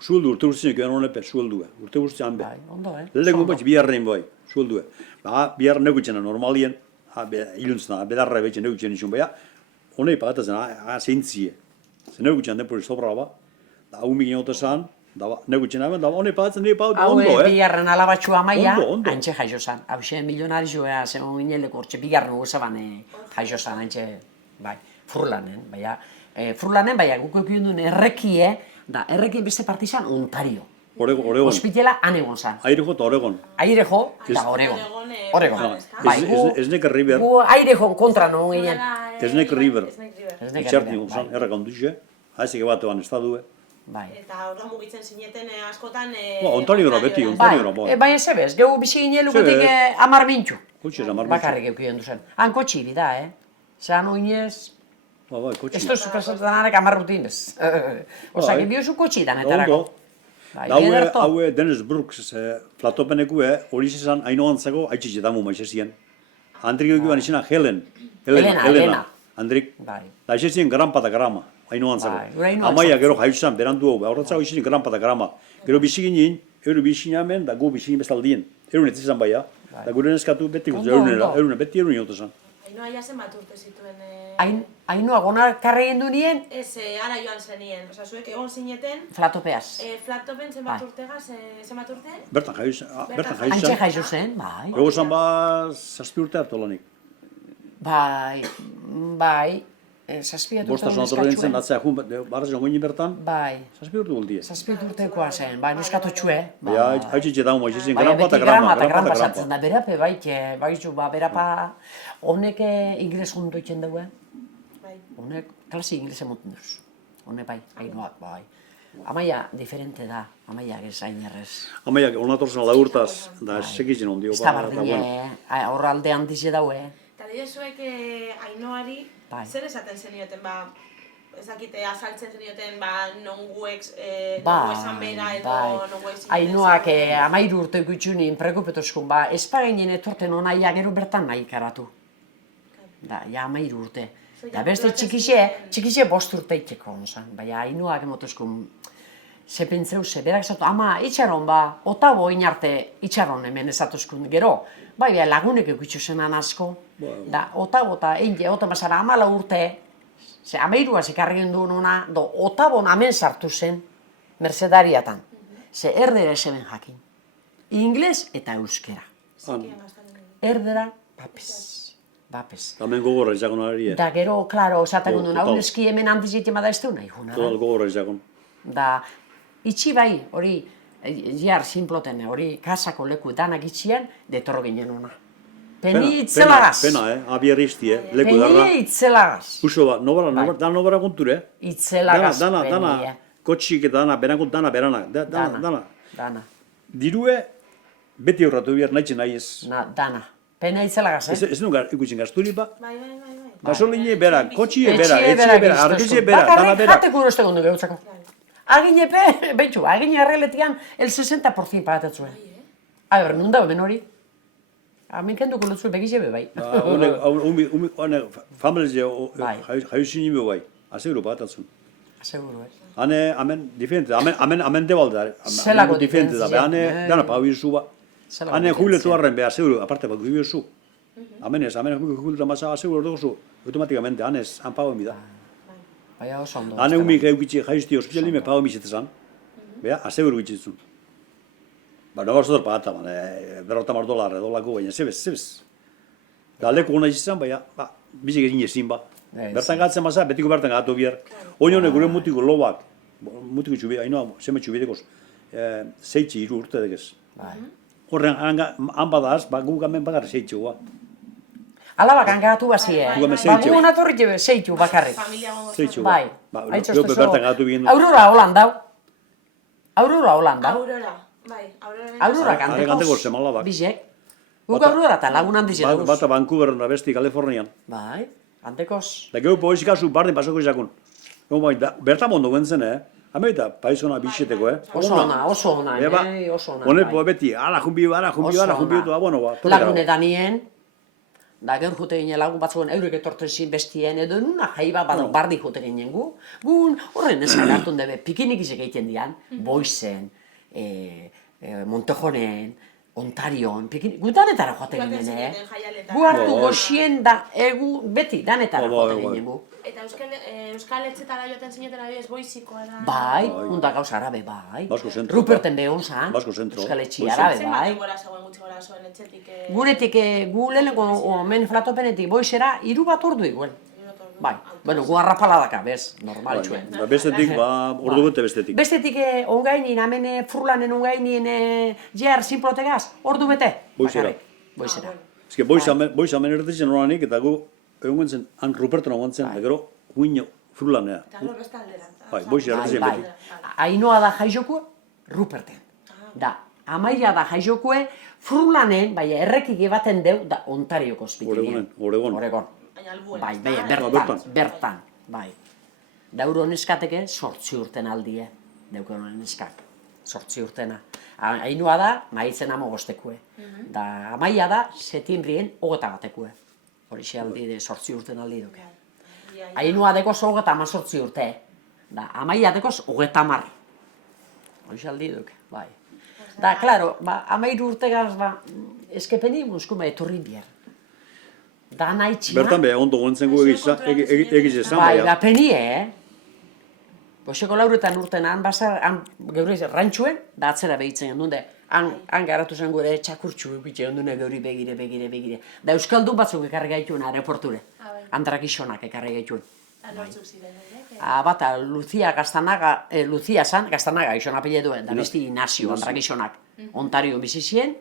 sueldu urte guztien ekoan honepe, sueldue, urte guztien be. bai, ondo, Leleko batx biharrein bai, sueldue. Bihar neukitxena normalien, iluntzena, bedarra betxen neukitxen izun beha, honei pagatazen, zentzie. Zer neukitxen denpori sobra ba, da hau migin otezan, neukitxen haben, da honei pagatzen nire pagatzen ondo, bigarren alabatxua maia, Ondo. antxe jaixo zan. Hauxe milionari joa, zegoen gineleko hortxe, bigarren guzaban jaixo zan, antxe, bai, furlanen, baina guk eukien duen errekie, da, errekien beste partizan Ontario. Oregon. Hospitala han egon zan. Airejo eta Oregon. Airejo eta Oregon. Oregon. Bai, Esnek River. Gu Airejon kontra non ginen. Snake River. Snake Itxartin River, guzan, errakan duxe. Haizek batean estadue. Bai. Eta orduan mugitzen zineten askotan... Ontariora beti, Ontariora bai. Bai, ez ebez, geu bizi ginen lugutik 10 mintxu. Kotxe amar Bakarrik eukien duzen. Han kotxi bida, Zean oinez, Bai, kotxe. esto supesatzen arek 10 rutinez. Osa, biozu kotxi danetarako. Ondo. Haue Dennis Brooks flatopenekue hori izan haino gantzako haitxitxe damu maixezien. Andrik eguan izena Helena. Andrik. Bai. Da izezien granpa eta grama, haino gantzako. Amaia gero jaitxan berandu hau, horretzako izezien granpa eta grama. Gero biziginin, euro bizinamen, da gu bizigin bestaldien. Erunet izan baia. Da gure neskatu beti gutzu, eurunera, beti eurun jautu zan. Ainoa ja zenbat urte zituen... Ainhoa gona karreien du nien, Ez, ara joan zenien, oza, zuek egon zineten, flatopeaz. flattopen zenbat urtegaz, zenbat urte? Bertan jaiu Antxe zen. jaizu zen, bai. Ego zan ba, 7 urte hartu lanik. Bai, zazpiatu Bosta zonatorren nintzen, atzea jun, barra zen goinin bertan, Bai, 7 urte gultie. zazpiatu urtekoa zen, bai, neskatu txue. Baina, haitxitxe dago maiz Bai, grampa eta beti grama, grama sartzen da, berape baitu, berapa, honek ingles junto itxen daue, Bai. honek klase inglese monten duz, honek bai, Ainoak, bai. Amaia diferente da, Amaia ez hain errez. Amaiak, onatorzen lagurtaz, da sekitzen ondio, Ez da bardine, horra alde handize daue. Eta dira zuek Ainoari, Bai. zer esaten zenioten, ba, ez dakite, azaltzen zenioten, ba, nonguek esan bera edo nonguek zineten. Ainoak 13 urte gutxu nien prekupetuzkun, ba, espagainen etorten onaia gero bertan nahi karatu. Da, ja 13 urte. Da beste txikixe 5 urte itxeko onzan, baina Ainoak emotuzkun, ze pentseu, ze berak zatu, ama, itxaron ba, otabo inarte itxaron hemen ezatuzkun gero, bai, lagunek egutxu zenan asko, da, otabo eta einge, otamazara 14 urte, ze 13 ekarri duen ona, otabon hemen sartu zen, mercedariatan, ze erdera eseben jakin, ingles eta euskera, erdera, bapes. Hemen gogorra izakon ari, Da gero, klaro, esaten duen, hau neski hemen handizietan bada ez du nahi, Total gogorra izakon. Da, itxi bai, hori, jar, sinploten, hori kasako leku danak itxian, detorro ginen ona. Peni itzelagaz. Pena, abierrizti, leku darra. Peni itzelagaz. Uso ba, nobara konture, Itzelagaz Dana, kotxik eta dana, berana. Dana. Dirue, beti horratu behar nahitzen nahi ez. Dana. Pena itzelagaz, Ez duen ikutzen gazturi ba. Bai. Gasoline bera, kotxie bera, etxie bera, argizie bera, dana Bakarrik bera. jateko uroste gondu geutzako. Aginepe, behitxu, agine arreletian el 60% pagatetzuen. A ber, nun da hemen hori? Hemen kenduko lotzu begize be bai. Honek, familize, jaiu zinime bai, azeguro pagatatzen. Seguro, Hemen diferente, hemen debalda, Zelako diferente da, diferentzia. dana pagau zu ba. Zelako Hane diferentzia. jubiletu harren beha, seguro, aparte pagau zu. Hemen ez, hemen jubiletu amasa, seguro dugu zu, automatikamente, hanez, han pagau emida. Baina oso ondo. Hane humik eukitxe jaizti ospitalime pagau emizetezan, beha, aseguro gitzitzun. Ba, no gazotor pagata, $50 dolako, baina zebez. Galeko gona izan, baina, bizik egin ezin ba. Bertan gatzen basa, betiko bertan gatu bihar. Oin honek gure mutiko lobak, mutiko txubi, hainoa, zeme txubidekoz, 6 urte dekez. Horren, han badaz, guk hemen bakarri 6 ba. Alabak angatu bazie. Gume Ba, zeitxu. gu natorri jebe, zeitu bakarrik. Familia gongo 6 Bai. ba. Aitzostu Gero bertan gatu bihin. Aurora holan dau. Aurora holan dau. Aurora, bai, Aurora. Aurora Ganteko gandekoz. semalabak. Bizek. Guk Aurora eta lagun handiz edaguz. Bata Vancouver da besti Kalifornian. Bai, gandekoz. Da gero poezikazu bardin pasako izakun. Bertan mondo gentzen, Hameita, paizona bixeteko, Oso ona, oso ona. Hone beti, ala junbio, bueno, ba. Lagune danien, da gero jute ginen lagun batzuen eurek etortzen zin bestien, edo nuna jaiba bardi jute ginen gu. Gun horren esan hartun debe, pikinik izek egiten dian, Boizen, Montejonen, Ontarion, gu danetara joate ginen, Gu hartu goxien da, beti danetara joate ginen gu. Eta Euskal Etxetara joaten zineten adibidez Boizikoa da... Bai, hunda gauza arabe, bai. Basko zentro. Ruperten behon zan, Basko zentro. Euskal Etxi arabe, Zenbat bai. denbora zegoen gutxi gora zuen etxetik... Guretik, gu lehenko omen flatopenetik boizera, 3 bat ordu igual. Bai, bueno, gu harrapaladaka, bez, normal itxuen. Bestetik, ordu bete bestetik. Bestetik, ongainin, hemen furlanen ongainin, jehar sinplotegaz, ordu bete. Boizera. Boizera. Ez que boiz hemen erretzen oranik, eta gu, egon gontzen, han Ruperton egon gontzen, da gero, guino, frulanea. Eta gero beste aldera. Bai, boiz erretzen beti. Ainoa da jaizokue, Ruperten. Da, Amaia da jaizokue, frulanen, bai, errekik ebaten deu, da, Ontarioko ospitalien. Oregon. Baina albuen. Bai, bertan, bai. Dauro neskateke 8 urten aldie, deuken neskak, 8 urtena. Ainua da, maitzen amo goztekue. Da, Amaia da, septiembrien 21-ekue. Horixe aldi de 8 urten aldi duke. Ainua dekoz 38 urte. Da, Amaia dekoz 30. Horixe aldi duke, bai. Da, klaro, 13 urtegaz, eskepeni muskuma etorri bier. dana itxia. Bertan beha, ondo gontzen gu egiz esan, Bai, baina. da penie, Goizeko lauretan urten han bazar, han geure rantxuen, da atzera behitzen gendunde. Han garatu zen gure txakurtxu egitzen gendune geuri begire. Da Euskaldun batzuk ekarri gaituen aeroporture. Andrak isonak ekarri gaituen. Nortzuk ziren, Bata, Lucia Gaztanaga, Lucia san, Gaztanaga izan apelle duen, da besti Inazio, Andrak isonak. Ontario bizizien,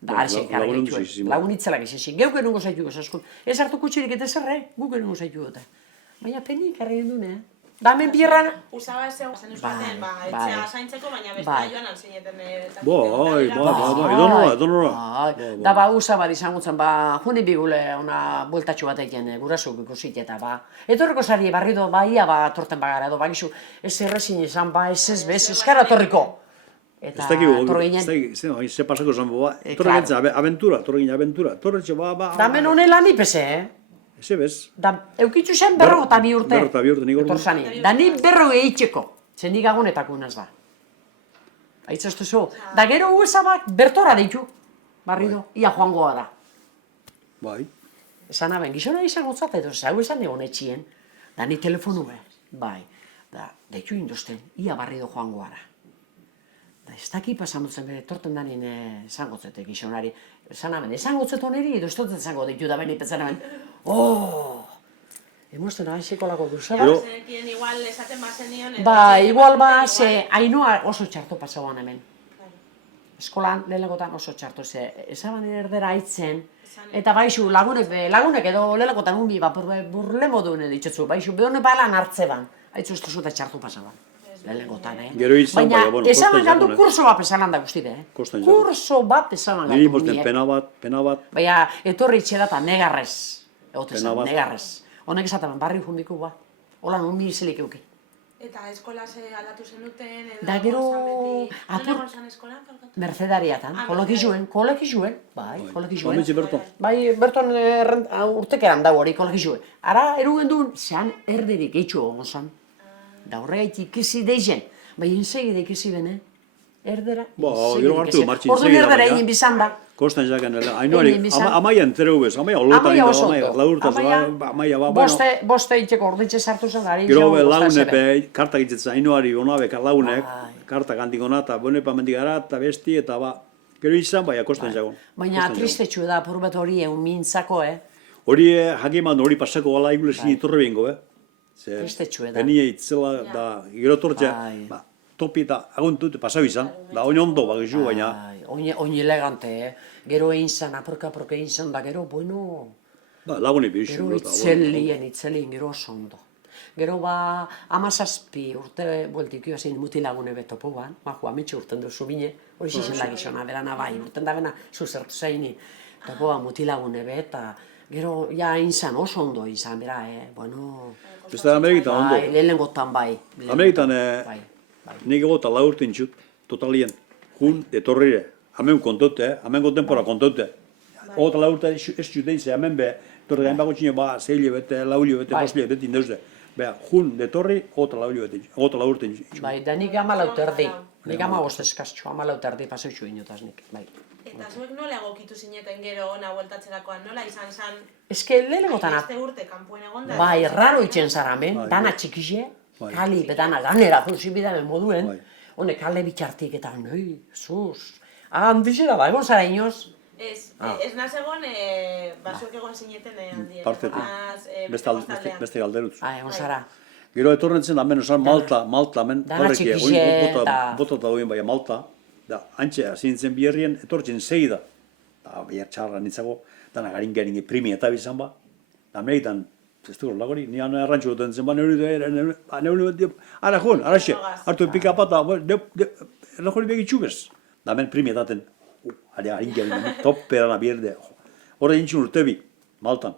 da arxe ekarri gaituen. Lagunitzelak izizien. Geuk erungo zaitu gozaskun. Ez hartu kutxirik eta zerre, guk erungo zaitu dute. Baina peni ekarri gendune, Da hemen birran... Usaba ez zen euskaten, etxea zaintzeko, baina bestea joan alzineten... Edonora. Da ba, usaba izango zen, juni bigule ona bueltatxo bat egin, gurasuk ikusit eta etorriko zari barrido, ia torten bagara edo, bagizu, ez errezin izan, ez bez, eskara torriko. Eta torre ginen... Ze pasako zen, torre ginen aventura, Da hemen honela nipese, Eze bez. Da, eukitzu zen 52 urte. 52 urte, nik Etorzani. Da ni 50 eitzeko. Zen nik agonetako unaz da. Aitzaztu zu. Da gero uezabak bertora ditu. Barrido. Ia joangoa da. Bai. Esan aben, gizona izango zat, edo zau esan egon etxien. Da ni telefonu Bai. Da, deitu induzten. Ia barrido joangoa da. Da, ez daki pasan dutzen bere, torten danien esango zete gizonari. Esan aben, esango zet oneri, edo ez dut esango ditu da beni petzen aben. Emosten ahaizeko lako duzela. Igual esaten bazen nion... Igual ze Ainoa oso txarto pasauan hemen. Eskolan, lehenlegotan oso txarto, esaban erdera aitzen, eta baixu lagunek edo lehenlegotan unbi burle moduen editxetzu, baixu behone balan hartzeban, aitzu ez duzu da txarto pasauan. Lehenlegotan, Baina, esaban galdu kurso bat pesalan da guztide, Kurso bat pesalan galdu. Niri mosten pena bat. Baina, etorri itxedata negarrez. Negarrez. Honek esaten, barri jundiko ba. Hola, nun bizilik euki. Eta eskola ze aldatu zenuten, edo... Da gero... Non egon zan eskola? Mercedariatan, kolekizuen. Bai, kolekizuen. Bametxe berton. Bai, berton urtekeran dago hori kolekizuen. Ara, erugen duen, zehan erderik eitxu egon zan. Da horregaitik ikisi deizen. Bai, insegide ikisi bene. Erdera, gero hartu martxin orduan erdera egin bizan da. Kostan jaken, Ainoari, amaia entereu bez, amaia olotan Amaia oso amaia, laurtaz, amaia, Boste itxeko orditxe sartu zen gari. Gero launepe, kartak itzetzen, Ainoari, onabek, launek, kartak handik onata, bonepa mendik gara, eta besti, eta gero izan, baina kostan jago. Baina tristetxu da, purbet hori egun mintzako, Hori, jakiman hori pasako gala igule zini torre bengo, Tristetxu da. Benia itzela, da, gero tortxe, topi eta aguntut pasau izan, da oin ondo bagizu, baina... Oin elegante, Gero egin zan, apurka egin zan, da gero, bueno... Lagune bihixen. Gero itzelien, gero oso ondo. Gero 17 urte bueltik joazin mutilagune betopo ban, amitxe urten duzu bine, hori zizen da gizona, berana bai, urten da bena zuzertu zaini. Topo mutilagune bet, eta gero ja egin zan, oso ondo izan, bera, bueno... Beste Amerikitan ondo. Lehenengotan bai. Amerikitan, nik egota laurten txut, totalien, jun, etorrire, hemen kontote, hemengo tempora kontote. Ogota laurten ez txuten ze, hemen be, torre gain bako txine, zeile bete, laulio bete, postile bete indeuze. Bea, jun, detorri, ogota laurten txut. Bai, da nik 14 erdi. Nik 15 eskaztxo, 14 erdi pasoitxu inotaz nik, bai. Eta zuek nola egokitu zineten gero ona bueltatzerakoan, nola izan zan... Ez que lehenengotan... Beste urte kanpuen egon da... Bai, raro itxen zara, dana txikixe, kali, betana ganera, funtzibidaren moduen, honek kale bitxartik eta, noi, sus... Handizera da, egon zara inoz? Ez naz egon, basuek egon zineten handien. Partetik, beste galderutz. Egon zara. Gero etorren zen, hemen osan Malta, hemen horrekia, botata hoien baina Malta, da, antxe, zintzen biherrien, etortzen zei da. Da, behar txarra nintzago, dana garin primi eta bizan ba. Da, Ameritan, ez dugu lagori, ni arrantxo duten zen ba, ara joan, araxe, hartu epika pata, lagori begitxu bez. Da, hemen primi etaten, garin tope dana bierde. Horre dintzun urtebi, Maltan.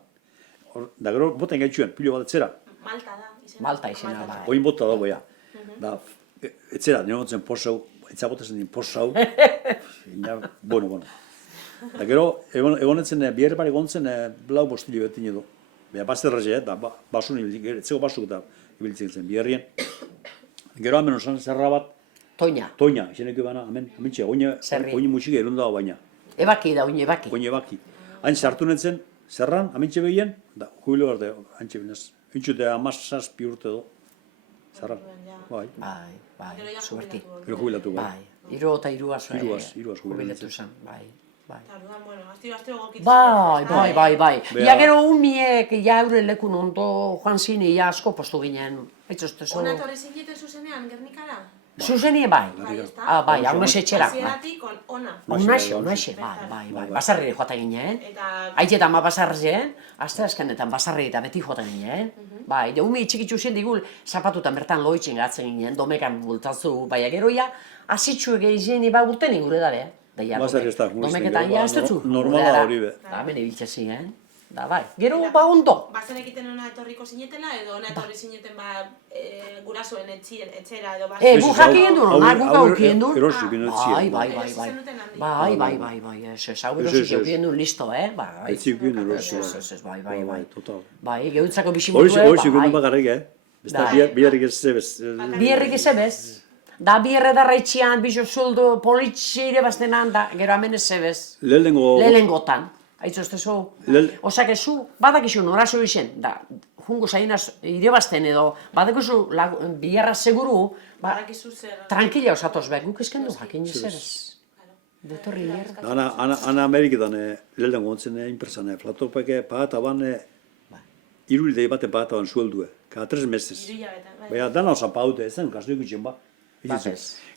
Da, gero, boten gaitxuen, pilo bat etzera. Malta izena, bai. Oin bota dago, ja. Da, etzera, nire gotzen posau, etzabotezen din posau. Bueno. Da, gero, egonetzen, biherre pari egontzen, blau bostile betin edo. Baina, bazterraze, da, basun ibiltzen, etzeko basuk eta ibiltzen zen, biherrien. Gero, hemen osan zerra bat. Toina, izeneko bana, hemen txe, oin mutxik erun dago baina. Ebaki da, oin ebaki. Oin ebaki. Hain sartu nintzen, zerran, amintxe behien, da, jubilo arte, antxe binez. Intxute 17 urte do. Zerran, bai. Bai, Gero ja suerti. jubilatu Gero jubilatu, bai. Bai, 73 Hiruaz jubilatu jubilatu zen, bai. Eta orduan, bueno, astiro egokitu Bai. Bea- Ja gero umiek, ja euren lekun ondo joan zini, ja asko postu ginen. Aitzozte zo. Ona etorri zineten zuzenean, Gernikara? Zuzenien bai. Bai, ezta? Bai, hau nese etxera. Hasieratik ona. Unaxe, bai. Basarri joaten ginen. Eta Aitetan ma basarrien, aste azkenetan basarri eta beti joaten ginen. Bai, umi txikitzu zen digul, zapatutan bertan loitzen gatzen ginen, domekan bultazu, bai, gero ja, azitxu egin ba urten gure dare. Basarri ez da, domeketan ja ez dutzu. normala hori be. Da, hemen ibiltzen ziren. Da, bai, gero ba ondo. bazen egiten ona etorriko zinetela, edo ona etorri zineten gurasoen etxera edo Gu jakien du, gu gaukien du. Erosi binen ziren. Bai, ez, hau erosi gaukien du, listo, bai. Ez zikien erosi. Bai. Total. Bai, geutzako Hori bisimutue, zikien bakarrik, Besta biharrik ez zebez. Bierrik ezebez. Da bierre darraitxian, bizo zuldu, politxire baztenan, da, gero hemen ezebez. Lehengotan. Aitzozte zo. Osak ezu, badakizu norazo izen, da, jungo zainaz irebazten edo, badakizu bierra seguru, badakizu zer. Tranquila osatoz behar, guk esken du jakin ezebez. Detorri bierra. Ana Ameriketan lehenengo ontzen inpersan, flatopeke pagata ban, iruildei baten pagata ban sueldue, cada 3 meses. Baina dana osan paute, ez zen, kastu ikutzen ba.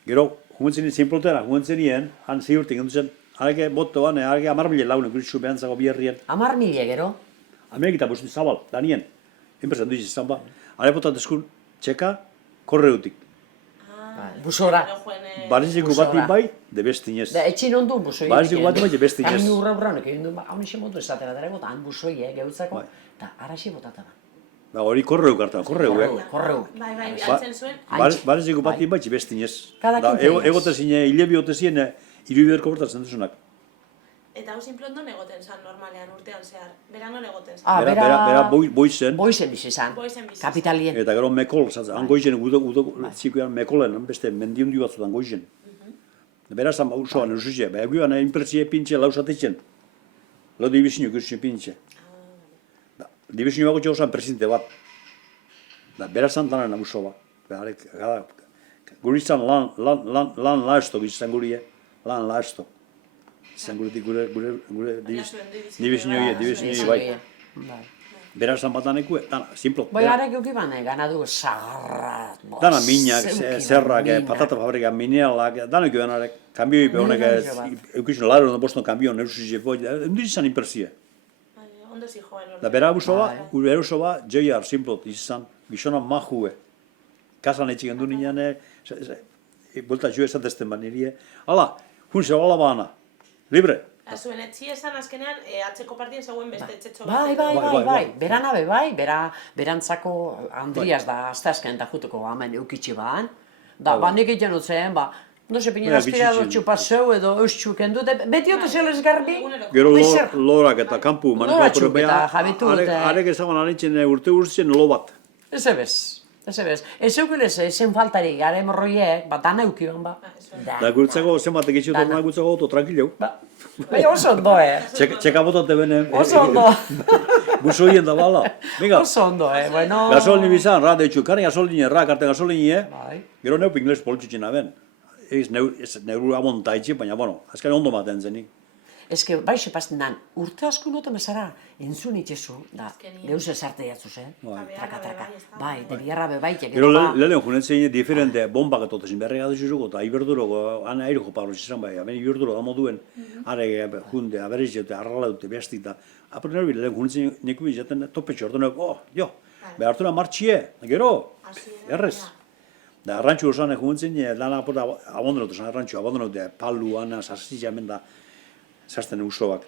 Gero, juntzen zinplotera, juntzen nien, han ziurtik enduzen, harake botoan, harake 10.000 launen gritzu behantzako bierrien. 10.000 gero? Ameriketan busti zabal, da nien, inpersan duiz izan ba. Hare botatezkun, txeka, korreutik. Busora. Bariziko bati bai, de bestinez. Da, etxin ondu busoi. Bariziko bati bai, de bestinez. Hain urra-urranek egin du, hau nixen motu esatera dara gota, han busoi, geutzako, eta araxi botatara. Da, hori korreuk hartan, korreu. Bai, bialtzen zuen. Bariziko bati bai, bestinez. Cada 15 días. Egote zine, hilebi ote zine, irubiberko bortatzen duzunak. Eta hau zinplondon egoten zan normalean urtean zehar. Beranon egoten zan. Bera boizen. Boizen bizi zan. Kapitalien. Eta gero mekol, han goizen, zikoan mekolen, beste mendiondi batzutan goizen. Bera zan usoan erusize, bera guan inpertsie pintxe lausatetzen. Lau divizio ikusten pintxe. Divizio bago txosan presidente bat. Bera zan danen uso bat. Guri zan lan laesto gizan gurie, lan laesto. Izan guretik gure divizio bai. Beraz zan bat daneku, dana, simplot. Bai, harek eukiban, ganadu zagarra. Dana minak, zerrak, patata fabrika, mineralak, dana eukiban harek. Kambioi pe honek, eukizun laro da boston kambion, erusize boi, endiz izan inpersia. Ondo zi joan. Da bera abusoa, gure erosoa, joiar, simplot, izan, gizona majue. Kasan etxik endu ninean, buelta jo esatezten ba nirie. Hala, junze hola bana, libre. Zuen etxi esan azkenean, atzeko partien zegoen beste etxetxo Bai. Beranabe bai, berantzako Andrias da, azte azkenean da juteko hemen eukitxe baan. Da, nik egiten dutzen, no se pinin aspiradortxu paseu edo eustxu kendu, beti ote zeles garbi. Gero lorak eta kanpu Loratxuk eta jabetu eta... Arek ezaban aritzen urte urtzen lo bat. Ez ebez. Ez eukilez, ezen faltarik, gare morroiek, dana eukiban ba. Da gurtzako zenbatek itxu dut gurtzako auto tranquileu. Bai, oso ondo, Txeka botate benen. Oso ondo. Busoien da bala. Oso ondo, bueno... Gasolini bizan, ra, deitxu, kari gasolini, ra, karte gasolini, gero neup ingles politxutxina ben. Ez neuru amontaitxe, baina, bueno, azkari ondo maten zenik. Ez que, bai, sepazten dan, urte asko noto mesara, entzun itxezu, da, geuz esarte jatzu, traka. Bai, de biarra bebaite, gero lehen junetzen diferente bombak etotezin berrega duzuzuko, eta iberduroko, ana aire jopagro zizan bai, aben iberduro da moduen, are junde, aberriz eta arrala dute behaztik, eta apur nerbi lehen junetzen neku izaten topetxo, orduan, behar hartu martxie, gero, errez. Da, arrantxu osan junetzen, lan apurta abandonatu zan arrantxu, abandonatu, palu, ana, sasizia hemen da, zazten usoak,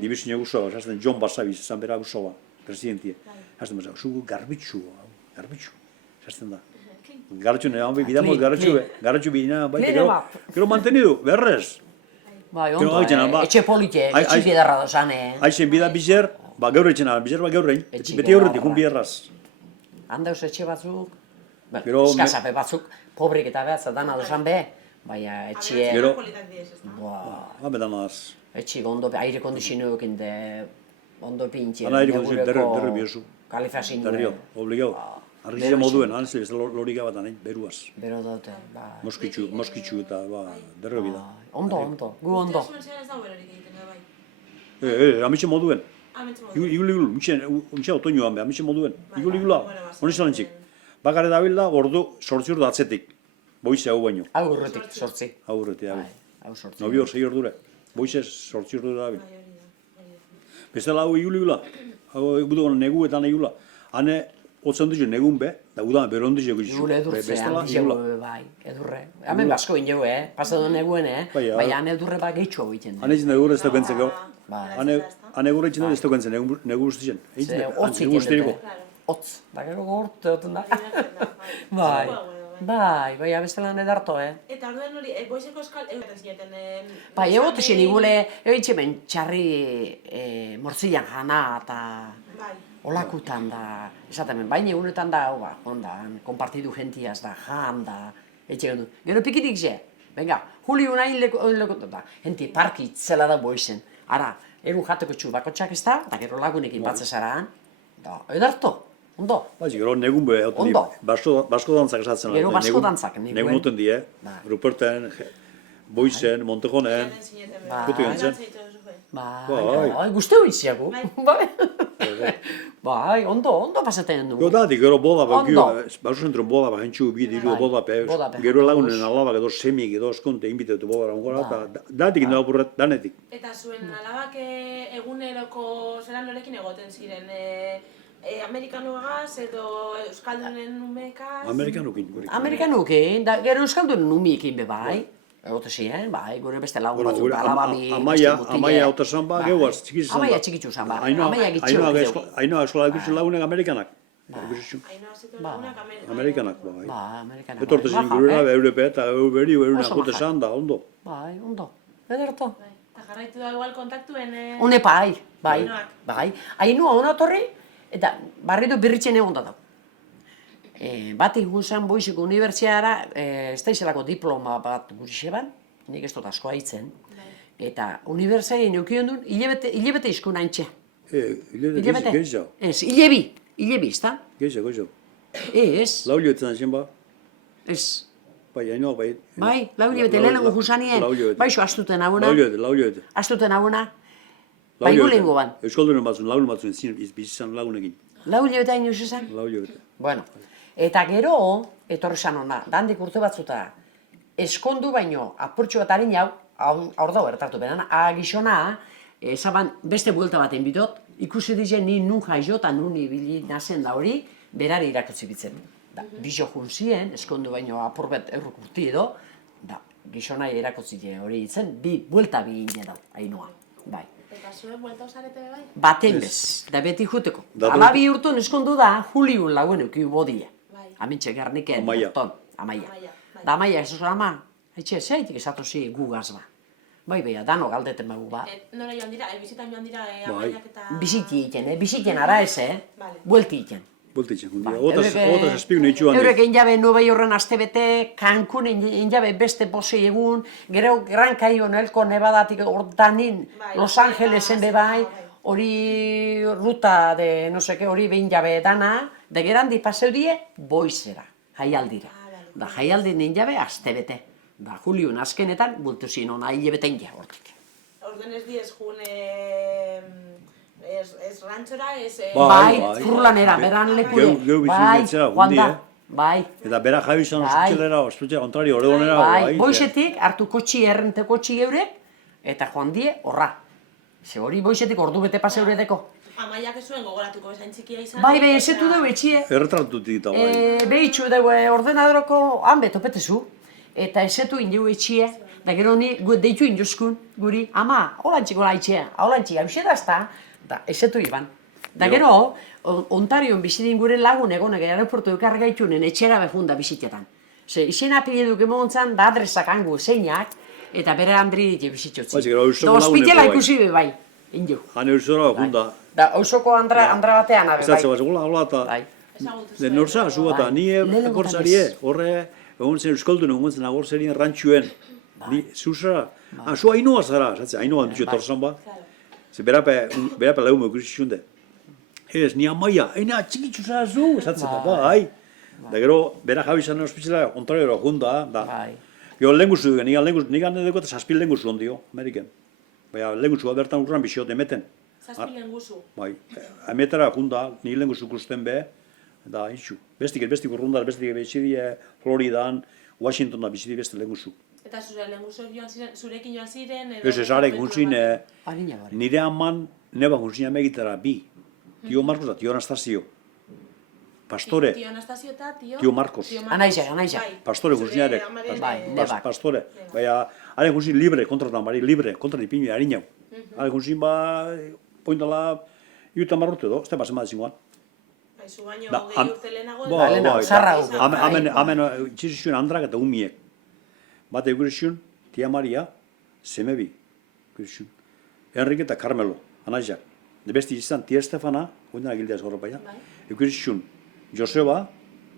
divizio usoak, zazten John Basabiz, zan bera usoa, presidentie. Zazten bera, zugu garbitxu, zazten da. Garratxu, bidamo garratxu bidina, gero mantenidu, berrez. Bai, ondo, etxe polite, etxe bidarra dozan, Aixen bida bizer, gaur etxena, bizer gaur egin, beti aurretik, un bierraz. Handauz etxe batzuk, eskazape batzuk, pobrik eta behatza dana dozan be, baina etxie... Gero, bedanaz. Etxi gondo, aire kondizioak inde, ondo pintxe. Ana eriko zen, derre biozu. Kalifazin Derrio, obligau. Arrizia moduen, han ez lorika bat anein, beruaz. Bero daute, bai. Moskitxu eta, derre bida. Ondo, gu ondo. Zuen zean ez dago berorik egiten, bai. Amitxe moduen. Ametxe modu. Igul, mitxe otoñoan be, amitxe moduen. Igula, bueno, honi zalantzik. Bakare dabil da, ordu, sortzi urdu atzetik. Boize hau baino. Hau urretik, sortzi. Hau urretik, Bai, hau sortzi. Nobi hor, 6 ordure. Boize sortzi urdu dabil. Bai, hori da. Bestela hau igula. Hau budu negu eta igula. Hane, otzen duzu negun be, da udan beron duzu gutxu. Igule edurtzean, digeu, bai, edurre. Hemen basko ineu, pasatu neguen, baina han edurre bat gehitxu hau egiten. Hane izan egurre ez tokentzen gau. Bai. Hane egurre egiten ez tokentzen, negu guztien. Ze hotz egiten dute. Hotz, da gero gorte duten da. Bai, bai, abestelan edarto, Eta orduen hori, boizeko eskal, egoten zineten... Bai, egote zen igule, egitxe ben txarri mortzilan jana eta Bai. olakutan da, esaten ben, baina egunetan da, ondan, konpartidu gentiaz da, jan da, etxe gendu. Gero pikitik ze, venga, Julio nahi lekotan da, genti parki itzela da boizen. Ara, erun jateko txu bakotxak ez da, eta gero lagunekin batzezaraan, da, edarto. Ondo. Baina, gero negun be, basko dantzak esatzen. Gero basko dantzak, neguen. Negun noten die, Ruperten, Boizen, Montejonen, putu gantzen. Bai, guzti hori ziagu. Bai, ondo pasaten dugu. Gero boda bat, baso zentron boda bat, jentsu bidiru boda pe, gero lagunen alabak edo semik edo eskonte inbitetu boda gora, eta datik inda apurret, danetik. Eta zuen alabak eguneroko zelan norekin egoten ziren, Amerikanoagaz edo Euskaldunen umekaz? Amerikanukin. Amerikanukin, gero Euskaldunen umiekin be bai. Egote ziren, bai, gure beste lagun batzuk, alababi, Amaia autosan ba, geuaz, txikiz izan ba. Amaia txikitzu zan ba, amaia gitxio. Ainoa eskola dukizun lagunek Amerikanak. Ainoa zituen lagunak Amerikanak, bai. Ba, Amerikanak. Etorte zin gurera, eurepe eta euberi, eurena jute zan da, ondo. Bai, ondo. Ederto. Eta jarraitu da igual kontaktuen... Une bai. Ainua hona torri, eta barritu birritzen egon da. Bat ikusen boiziko unibertsiara, ez da izelako diploma bat gurixe ban, nik ez dut asko haitzen, eta unibertsiari neukion duen, hilebete izkun haintxe. Hilebete gehiago? Ez, hilebi, ez da? Gehiago. Ez. Lau hilebetetan zen ba? Ez. Bai, hainoa bai. Bai, lau hilebete lehenengo jusanien, baixo astuten haguna. Lau hilebete. Astuten haguna. Bai gulengo ban. Euskaldunen batzun, lagun batzun bizizan lagunekin. Lau hilebete hain izan? Lau hilebete. Bueno. Eta gero, etorri zan hona, dandik urte batzuta, eskondu baino, apurtxo bat harin hau, hor dago ertartu beran, gizona, esaban beste buelta baten bidot, ikusi dizen ni nun jaizo eta nun ibili nazen da hori, berari irakutsi bitzen. Bizo junzien, eskondu baino apurbet eurruk urti edo, gizona irakutsi hori ditzen, buelta bi ine dau, hainua, bai. Eta zuen buelta osarete bai? Baten bez, da beti juteko. Amabi urtun eskondu da, Juliun lagun eukiu bodie. Amintxe garniken, Amaia. Da Amaia, ez oso ama, etxe, zeitik esatu zi gugaz ba. Bai, dano galdeten bagu ba. Nora joan dira, bizitan joan dira Amaiak eta... Biziti egiten ara ez, buelti egiten. Buelti egiten, otaz espigu nitxu handi. Eurek enjabe Nubai horren astebete, Cancun enjabe beste posei egun, gero Gran Caio nelko Nevadatik ordanin, Los Angelesen bebai, hori ruta de, no seke, hori behin jabe dana, de gerandi paseurie, boizera, jaialdira. Da jaialdin egin jabe, astebete. Da Juliun azkenetan, bultu zin hona hilebeten ja, hortik. Orden ez diez jun, ez rantxora, ez... Bai, furlanera, beran lekure. Geu bizitzera, gundi, Bai. Eta bera jabi zan ospitzelera, kontrari, Oregonera. Bai, boizetik, hartu kotxi, errente kotxi eurek, eta joan die, horra. Ze hori boizetik ordu bete paseureteko. Amaiak ez zuen gogoratuko bezain txikia izan. Bai, esetu dugu etxie. Erretratutik eta bai. Behitxu dugu ordenadoroko han betopetezu. Eta esetu indegu etxie. Da gero ni deitu induzkun guri. Ama, holantxiko laitxea. Holantxik, hau da, da esetu iban. Da gero, Ontarion bizidin gure lagun egonek aeroportu ekarri gaitunen etxera behunda bizitetan. Ze, izen apeliduk emontzan, da adresak hangu zeinak, eta bere Andri ditu bizitzotzi. Da hospitela ikusi be bai, indu. Hane urzora behunda. Da, ousoko andra batean abe bai. Ezatzen bat, hola eta... Den norza, zu eta ni akortzarie, horre, egon zen euskoldun, egon zen agortzerien rantxuen. Ni, zuzara, zu hainoa zara, zatzen, hainoa dutxo torzan ba. Ze berape lehun ikusi zunde. Ez, ni amaia, ena txikitzu zazu, esatzen da, bai. Da gero, bera jabi izan ospitzela, ontragero junda, da. Bai. Gero lehenguzu dugu, nik handen dugu eta zazpil lehenguzu ondio, Ameriken. Baina lehenguzu bertan urran biziote emeten. Zazpi lenguzu. Bai, emetera junda, nik lehenguzu ikusten be, da, hitzu. Bestik urrundar, bestik bezidie Floridan, Washington da bizidi beste lehenguzu. Eta zure lenguzuek zurekin joan ziren, Ez, arek juntzin, Adina bari. nire aman neba juntzin amegitara bi. Tio Marcos da, tio Anastasio. Pastore, Tio Anastasio eta tio Marcos. Anaisa. Pastore juntzinaarek. Bai, nebak. Pastore. Baina, are juntzin libre kontratan bari, libre, kontra dipini harinau. Are juntzin ba, pointala, iuta marrute do, ez da bazen zingoan. Bai, zu baino Da, gehi urte lehenago. lehenago, zarra gu. Hemen txizizuen andrak eta umiek. Bate ikurizun, tia Maria, semebi. Ikurizun. Enrique eta Carmelo, anaizak. De besti izan, tia Estefana, oindana gildeaz gorro baina. Ikurizun, Joseba,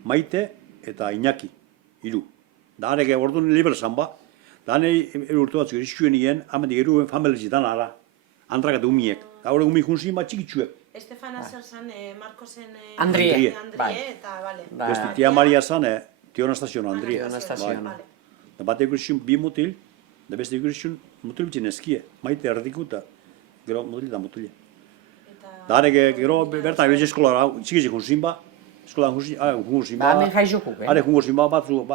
Maite eta Iñaki, hiru. Da haneke orduan libre zan ba. Da hane urte batzuk irizuen nien, hamendik eruen familizitan ara. Andrak eta umiek. Da hori umik junzin bat txikitzuek. Estefana zer zan, Marcosen Andrie, bai. eta bale. Bai. Beste tia Maria zan, tio Anastasio Andria. Tio Anastasio. Vale. Da bate ikurizun bi mutil, da beste ikurizun mutil bitzen eskie. Maite erdikuta, gero mutil da mutile. Da haneke gero bertan ebez eskolara txikizik junzin ba. Eskola junzin Ba, ba. hemen jaizukuk, Hare junzin ba batzu,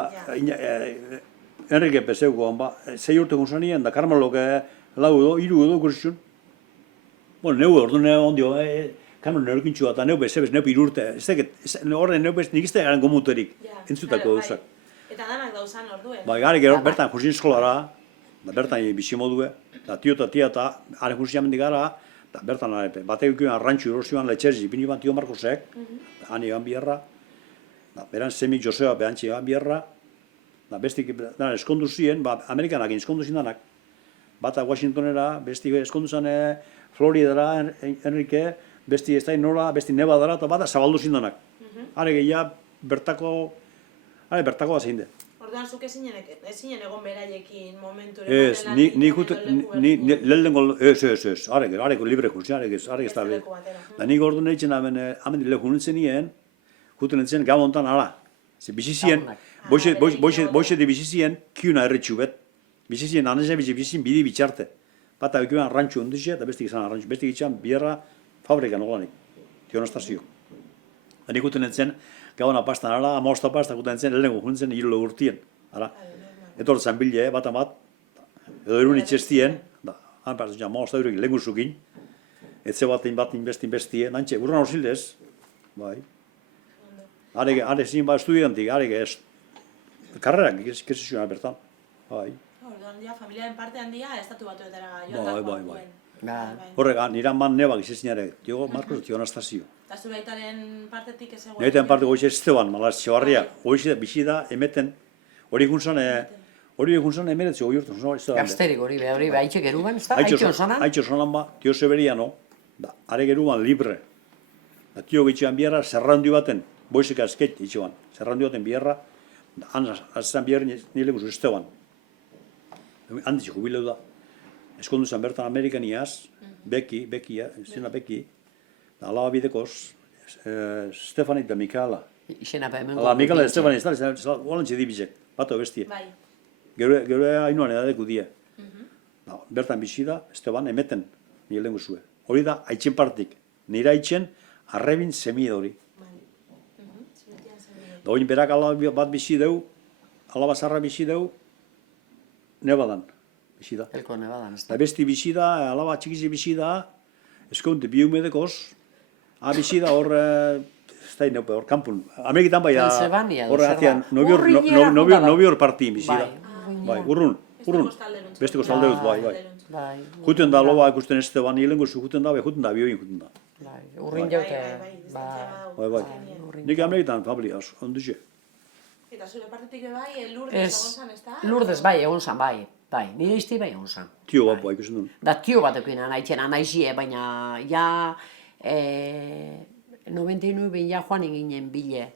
Enrique Peseuko, 6 urte junzanien, da Carmelok lau edo, 3 edo ikurizun. Bueno, neu orduan ondio, Carmelo neurkintxua eta neu bezebez, neu 3 urte. Horren neu bez, nik izte garen gomuterik, entzutako gauzak. Eta danak dauzan orduen. Bai, gare gero bertan junzin eskolara, da bertan bizi modue, da tio eta tia eta hare junzin amendik gara, da bertan batek ikuan arrantxu erosioan letxerzi, bini ban tio Marcosek, han egan biherra, da beran semi Joseba behantzi egan biherra, da bestik eskondu ziren, Amerikanak eskondu ziren danak. Bata Washingtonera, besti eskondu zen Floridara, Enrique, besti ez da nola, besti Nevadara, eta bata zabaldu ziren danak. Hare gehiago bertako bat zein de. Orduan zuk ezinen egon beraiekin momentu Ez, ez, areko libre juntzien, arek ez da be. Da nik ordu nahi txen hemen leku nintzen nien, juten nintzen gabontan ala. Ze bizizien, boixe de bizizien, kiuna erretxu bet. Bizizien, anezien bizizien bidi bitxarte. Bata ekiban arrantxu ondizia, eta bestik izan arrantxu. Bestik itxan bierra fabrikan olanik, Tio Anastasio. Da nik juten nintzen, gabona pastan ala, amosta pasta juten nintzen, lehenko juntzen 3 urtien. Etortzen bile, bat, edo erun itxestien, da, han pasatzen amosta eurek lehenguzukin, etze batin bestien, nantxe, urran horzildez, bai. Are zin ba estudiantik, ez, karrerak ikesizioan bertan, bai. Orduan, familiaren parte handia estatu batuetara joan. Bai. Bai. Horrek, nire man nebak izezinare, Tio Marcos, Tio Anastasio. Eta zure aitaren partetik ez egon. Nahieten parte goiz Esteban, malaz, txabarria, goiz bizi da, emeten, hori guntzan emeretzi hori urte, Gazterik hori, haitxe geruban, ez da? Haitxe osonan? Haitxe osonan ba, Tio Severiano, da, are geruban libre. Da, Tio gitxean bierra, zerrandio baten, boizik azket itxean, zerrandio baten bierra, da, azizan bierra nire guzu Esteban. Handitxe jubileu da. Eskondu zen bertan Amerikaniaz, Beki, zena Beki, da, alaba bidekoz, Stefani eta Mikaela. Izena pa hemen. Ala, Mikaela Stefani, ez da, holantxe dibizek, bato bestie. Bai. Gero hainuan edadeku die. Bertan bizi da, Esteban, emeten, nire lehen guzue. Hori da, haitxen partik. Nire haitxen, arrebin semide hori. Da hori berak alaba bat bizi deu, alaba zarra bizi deu, Nebadan bizi da. Elko Nebadan, ez da. Da besti bizi da, alaba txikizi bizi da, eskonte bi humedekoz, bizi da hor, ez da inaupe, hor kanpun. Amerikitan bai da, hor atian, nobior partiin bizi da. Bai, urrun. Beste kostaldeut, bai. Juten da loba ikusten Esteban, hilengo zu juten da, juten da, bioin juten da. Urrin jaute. Bai. Nik Amerikitan familia, ondize. Eta zure partetik bai, Lourdes egon zan, ez da? Lourdes bai, egon zan, bai. Nire izti bai egon zan. Tio bat bai ikusten duen. Da tio bat eukin anaitzen, anaizie, baina ja 99 ja joan inginen bile.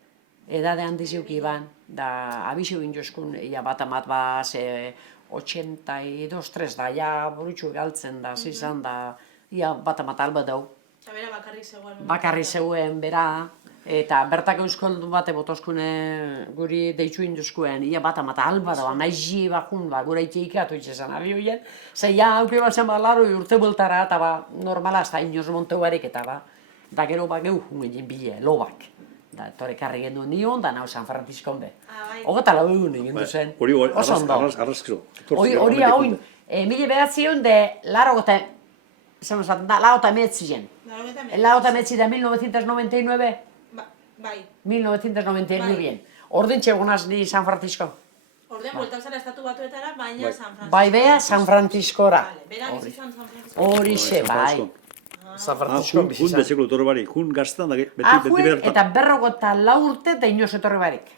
Edade handizik iban, da abizu gintuzkun, ja bat amat baz, 82-3 da, ja burutxu galtzen da, zizan da, ia bat amatal bat dau. Eta bera bakarrik zegoen. Bakarri zeuen bera, eta bertak euskoldun bate botoskune guri deitzu induzkuen, ia bat amatal bat dau, naizi bakun, gura itxeik atu itxezan abioien, ze ja auke bat zen laro urte bultara, eta normala, ez da inoz monteu barik, eta da gero geu jungen bile, lobak. Da, torek karri gendu nion, da nau San Franciscon be. Hogeta lau egun egin duzen. Hori Oso ondo. arrazkero. Hori hau, mila behatzion de laro gota, esan osaten da, laro eta metzien. Laro eta metzi da 1999. Bai. 1999 bien. Orden txegonaz ni San Francisco. Orden, bueltau zara estatu batuetara, baina San Francisco. Bai bea San Franciscora. Bera bizizan San Francisco. Horixe, bai. San Francisco Jun bizizan. bezekulu etorri barik, jun gaztan da beti Ajuen bertan. eta 44 urte eta inoz etorri barik.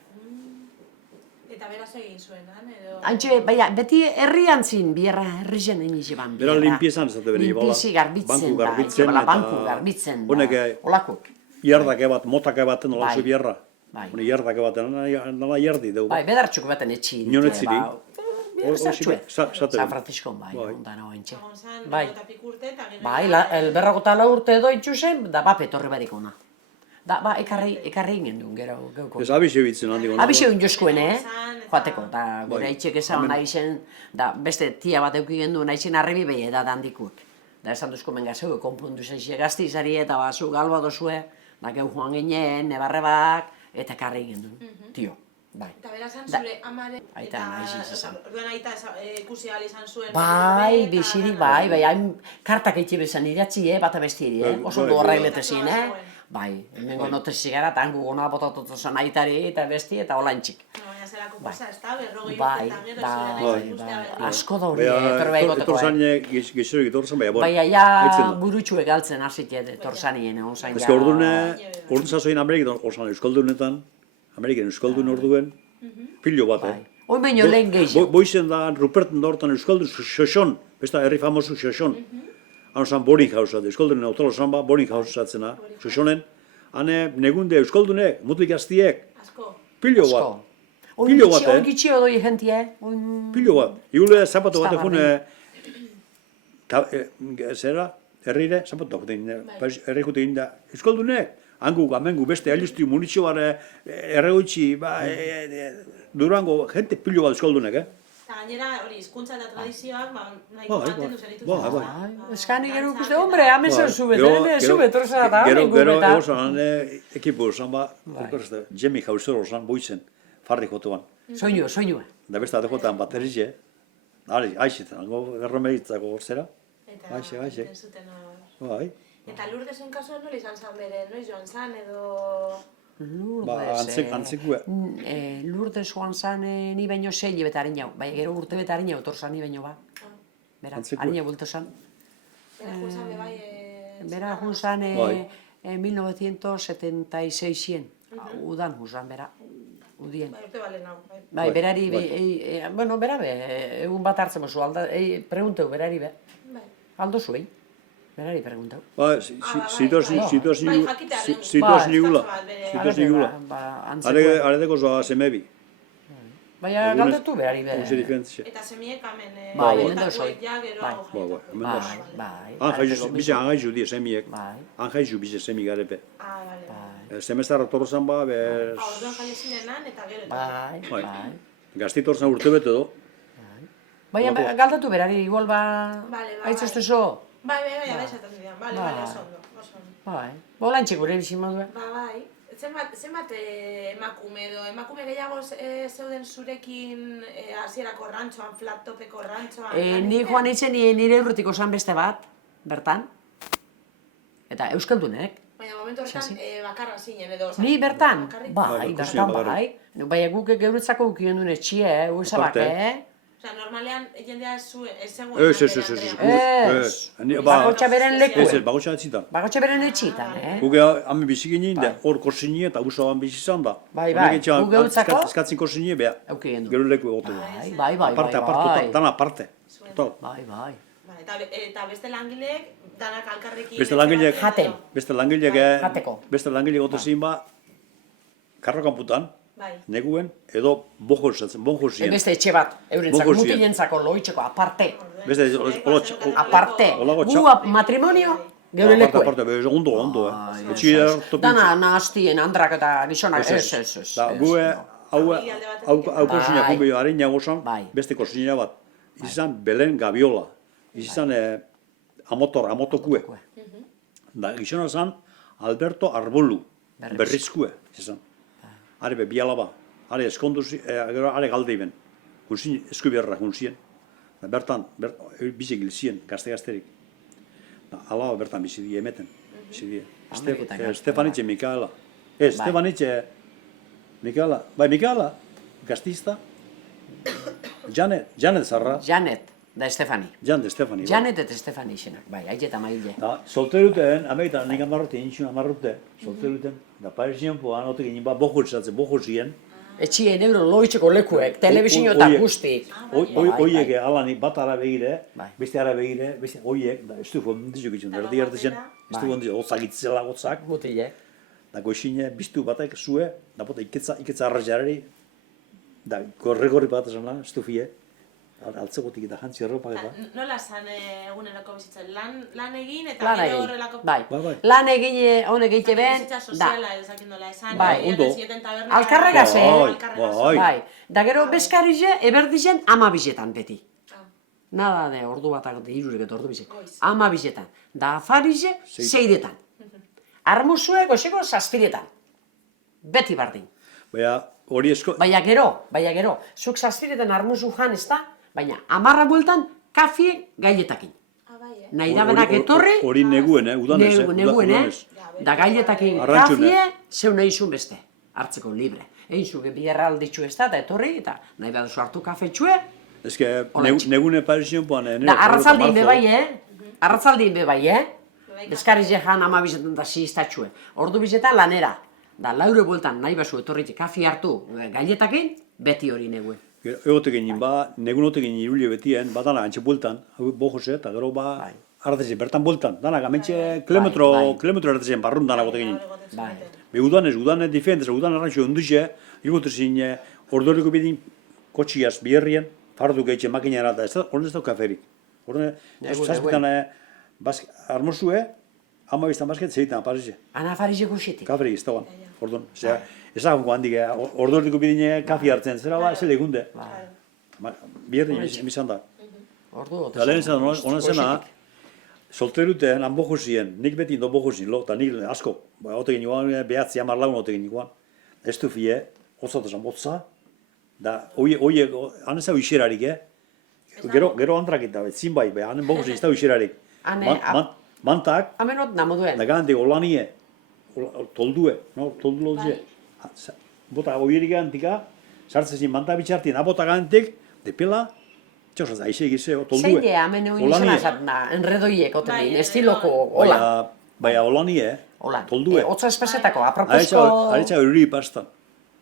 Eta beraz egin zuen, edo... Antxe, baina, beti herrian zin, bierra herri zen egin ziban. Bera limpiezan ez da bere, Limpiezi garbitzen da, banku garbitzen da, honek olakuk. iardake bat, motake baten Bai. olazu bierra. Bai. Hone iardake baten, nala iardi dugu. Bai, bedartxuk baten etxi. Inonetziri. Zertxue. Zateren. San Francisco, bai, ondan hau entxe. Egon zan, Bai. eta pikurte, eta gero... Bai, berrogota urte edo itxusen, da bap etorri barik ona. Da, ekarri egin duen gero. Ez abixe bitzen handik ona. Abixe egin jozkuen, joateko, da gure Bai. itxek esan nahi zen, da beste tia bat euki gendu nahi zen arrebi behi da handikuk. Da esan duzko mengazeu, konpundu zen gazti izari eta zu galba dozue, da geu joan ginen, nebarrebak, eta ekarri egin duen, tio. Bai. Eta bera zan zure amare... Aita nahi izan. Orduan aita ikusi ahal izan zuen... Bai, bizirik, bai, hain kartak eitxe bezan idatzi, bata bestiri, oso ondo horreglete Bai, hemengo notezi gara, eta hango gona botatutu zen aitari eta besti, eta hola entxik. Baina zelako posa, ez da, berrogei Bai, urte eta gero zure nahi ikustea berri. asko da hori, etorri bai goteko. Etorzan gizorek etorzan, baina Baina ja burutxue galtzen hasit etorsanien, egon zain Ez que orduan zazoin Ameriketan, osan Euskaldunetan, Ameriken Euskaldun orduen, pilo bat, Hoi baino lehen gehiago. Boizen da, Ruperten da hortan Euskaldun, Xoxon, besta herri famosu Xoxon. Han zan Boringhaus, Euskaldunen autolo zan ba, Boringhaus zatzena, Xoxonen. Hane, negunde Euskaldunek, mutlik aztiek, Asko. pilo bat. Pilo bat, gitxi odoi jentie. Pilo bat. Igule zapatu bat egun, zera, herrire, zapatu bat egin, herri jute egin da, Euskaldunek, hangu, amengu, beste alistu, munitxo bare, erregoitxi, Durango, jente pilo bat Euskaldunek, Eta gainera, hori, hizkuntza eta tradizioak, nahiko mantendu zeritu. Eskani gero ikuste, hombre, hamen zen zubet, torza da, Gero, ego zan, ekipu zan ba, Jemi Jauzero zan, boitzen, farri jotuan. Soinua. Da beste ate jotan bat errize, aixetan, garromeritzako zera. Aixe. Bai. Eta Lurdesen kasuan nola izan zan bere, noiz joan zan, edo... Antzekue. Lourdes joan zan ni baino 6 hilabete harin bai, gero urte bete harin etor zan ni baino ba. Bera, harin bulto zan. Bera joan zan bai... Bera joan zan 1976-en, udan joan zan bera, udien. Bai, urte balen hau. Bai, berari, bueno, bera be, egun bat hartzen mozu, pregunteu berari be. Aldo zuei. Berari preguntau. Ba, zitos nigula. Aredeko zoa semebi. Baina galdetu berari be. Eta semiek amen... Bai, hemen da zoi. Bai. Bize angaizu die semiek. Angaizu bize semi garepe. Bale. Semestarra torozan ba, bez... Orduan jale zinenan eta gero. Bai. Gazti torozan urte bete do. Baina galdetu berari, igual ba... Aitzozte zo. Bai, abezatzen zidean, bale, oso ondo. Bai, bolantxe gure bizin modua. Bai, zenbat emakume edo, emakume gehiago zeuden zurekin hasierako rantxoan, flat topeko rantxoan? Ni joan itzen nire urrutiko zan beste bat, bertan. Eta Euskaldunek. Baina momentu horretan bakarra zinen edo... Ni bertan? Bai, bertan bai. Baina guk geuretzako gukien duen etxie, uizabak, Osa, normalean jendea ez zegoen... Ez. Bagotxa beren leku. Ez, bagotxa etzitan. Bagotxa beren etxitan, Guge hamen bizikin nien, hor korsini eta guzoan bizizan da. Bai, guge utzako? Eskatzin korsini, beha. Auki gendu. Gero leku egotu. Bai. Dana aparte. Bai. Eta beste langileek, danak alkarrekin... Beste langileek... Jaten. Beste langileek... Jateko. Beste langileek gote zin ba... Karro kanputan. Bai. neguen, edo bonjosien. Beste etxe bat, eurentzako, Bojosien. mutilentzako loitzeko, aparte. Beste, Aparte, gu matrimonio, geure lekue. Aparte, ondo, Etxia Dana nahastien, andrak eta gizonak, ez. Da, gue, hau kosina kumbi harin jagozan, Bai. beste kosina bat. Izan Belen Gabiola. Izan amotokue. Da, gizona zan Alberto Arbolu. Berrizkue, izan. Are be bialaba. Are eskonduz, gero are galde iben. Gunzin, eskubiarra gunzien. Da, bertan, bizik gilzien, gazte-gazterik. Da, alaba bertan bizidie emeten. Bizidie. Stefanitxe Mikaela. Stefanitxe Mikaela. Bai, Mikaela, gaztista. Janet zarra. Janet, da Estefani. Janet Stefani. Janet eta Estefani izenak, bai, aiteta maile. Da, solteruten, amaitan, nik amarrute, intxun amarrute, solteruten. Da, parizien poan, otek egin, bojosien. Etxien euro loitzeko lekuek, telebizio eta guzti. Oiek alani bat ara begire, Bai. beste ara begire, beste oiek, da, ez du fondizio gitzun, erdi hartezen, ez du fondizio, otzagitzela gotzak, Mutile. da goxine, biztu batek zue, da bota iketza arrajarari, da, gorri bat esana, ez du fie, altzegotik eta jantzi erropak eta. Nola zan eguneroko bizitzen? Lan egin eta Lan gero egin, horrelako... bai. Bai. Lan egin honek egite ben, Bizitza da. soziala ezakin dola esan, Bai, ondo. zieten taberna... Alkarregaz, Bai. Bai, da gero bezkarize, eberdizen, 12etan beti. Nada de ordu batak, irurek eta ordu bizek. 12etan. Da afarize, 6etan. Armuzue, goxeko, 7etan. Beti bardin. Baina, hori esko... Baina gero, zuk 7etan armuzu jan ez da, baina 10 bueltan kafie gailetakin. Nahi da benak etorri, Hori neguen, udanez, neguen, da gailetakin Arrantxune. kafie, zeu nahi zuen beste, hartzeko libre. Egin zuke biherra alditxu ez da, eta etorri, eta nahi baduzu hartu kafetxue, Ez que, negune parizion poan, da arratzaldin bebai, arratzaldin bebai, Bezkarize jan 12etan da ziztatxue. Ordu bizetan lanera, da laure bueltan nahi bazu etorri kafi hartu gailetakin, beti hori neguen. Egotek egin, negun otek egin irulie betien, dana antxe bueltan, bojose, eta gero artezen, bertan bueltan, dana gamentxe kilometro artezen, barrun dana gotek egin. Bai. Be udanez diferentez, udan arrantxo onduzea, irgotezin ordoriko bidin kotxiaz biherrien, fardu gehitzen makinara, eta horren ez da kaferik. Horren, zazpitan armozue, 12 basket, zeitan aparize. Ana farizeko xetik. Kaferik ez dagoan, orduan. Ezagunko handik, ordoriko bidin kafi hartzen, zera ba, ez legunde. Biherrin emizan da. Ordu, Eta lehen zena, honen zena, solteruten, han bojosien, nik beti indo bojosien lo, eta nik asko, otegin iguan, behatzi 10 lagun otegin iguan. Ez du fie, otzatazan botza, da, oie, han ez da uixerarik, Gero andrak eta, zin bai, hanen bojosien ez da uixerarik. Mantak, Amenot namoduen. da gantik olanie, toldue, toldu lotze. Bota, oierik gantika, sartzezin manta bitxartien, abota gantik, depela, txosaz, aixe egizeo, toldue. Zeide, amen egin izan azatna, enredoiek otenin, estiloko, hola. Baina olanie, toldue. Otza espezetako, aproposko... Aretxa hori pastan.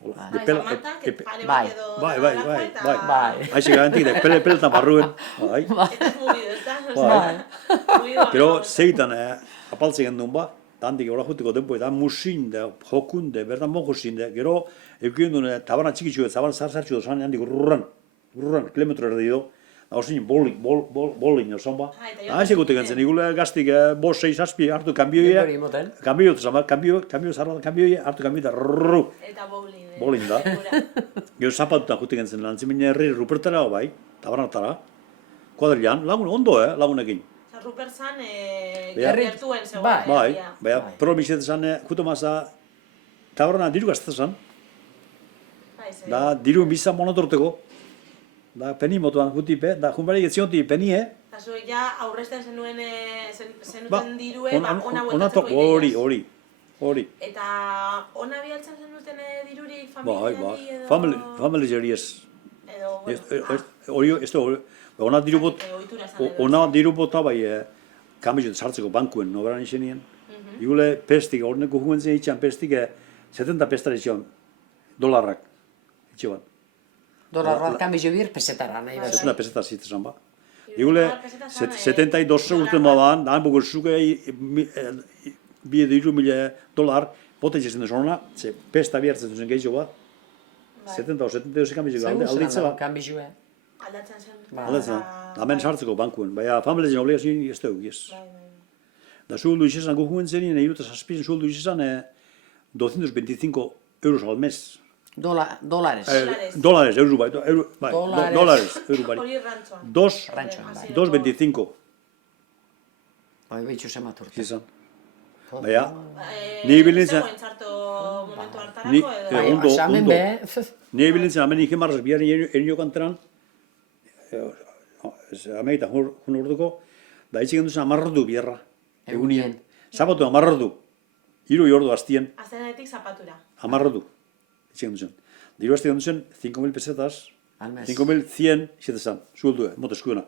Bai. Bai. Aixe gantik, peletan barruen. Bai. Eta ez mugidu, ez da? Bai. Gero, zeitan, apaltzen gendun ba, handik hola juteko denpo, eta musinde, jokunde, bertan monjosin, gero, eukien duen, tabarna txikitxu, tabarna zarzartxu dozan, handik rurran, kilometro erdi do, hausin bolin osan ba. Haize gute gentzen, igule gaztik, 5-6 zazpi hartu kanbioia, kanbio hartu kanbioia, rrrru. Eta bowling. Bolin da. Gero zapatutan jute gentzen, lantzimine herri rupertara bai, tabarnatara, kuadrilan, lagun ondo, lagunekin. Ruper zan, Gerri- gertuen zegoen. Bai, baina, promisetan zan, juto maza, tabarna diru gaztetan, da diru bizan monotorteko, da peni motuan jutipe, da junbarik etzionti penie, Eta zuek ja aurrezten zenuten dirue, ona onatok bueltatzeko ideiaz. hori. Eta ona bialtzen zenuten dirurik Bai, familiari edo... family jeri ez. Edo, Hori, ez da, ona diru bot, ohitura esan edo. ona diru bota bai, kambiot sartzeko bankuen, noberan izenien. Igule pestik, horneko jungen zen itxan pestik, 70 pestara itxan, dolarrak, itxan. Dolarrak kanbizio bir, pesetara nahi bat. 70 peseta zitzen ba. Igule, 72 urte maban, da han bukur zuke, $2 mila, bote itxezen duzona, ze pesta bihartzen duzen gehiago ba, 70 o 72 kanbiziko alde itzela. Kanbizue. Aldatzen zen. Aldatzen, hemen sartzeko bankuen, baina familien obligazioen ez dugu, ez. Da sueldo izan gukuen zenien, irutaz azpizien sueldo izan 225 euros al mes. Dólares. Dólares, euro bai, dólares, euro bai. Hori rantzoan. 2.25 Bai, behitxu zemat urte. izan. Baina, ni bilintzen... Zegoen txarto momentu hartarako edo? Ondo, Osamen ondo. be. Ni bilintzen hemen ikemarraz biaren erio kanteran, ameita jun urduko, da itxik enduzen amarrotu biarra. Egunien. Zapatu amarrotu. Hiru ordu aztien, Aztenetik zapatura. amarrotu. Itxik enduzen. Diru aztien enduzen 5.000 pesetas, Al mes. 5.100 izatezan, sueldu, moto eskudena.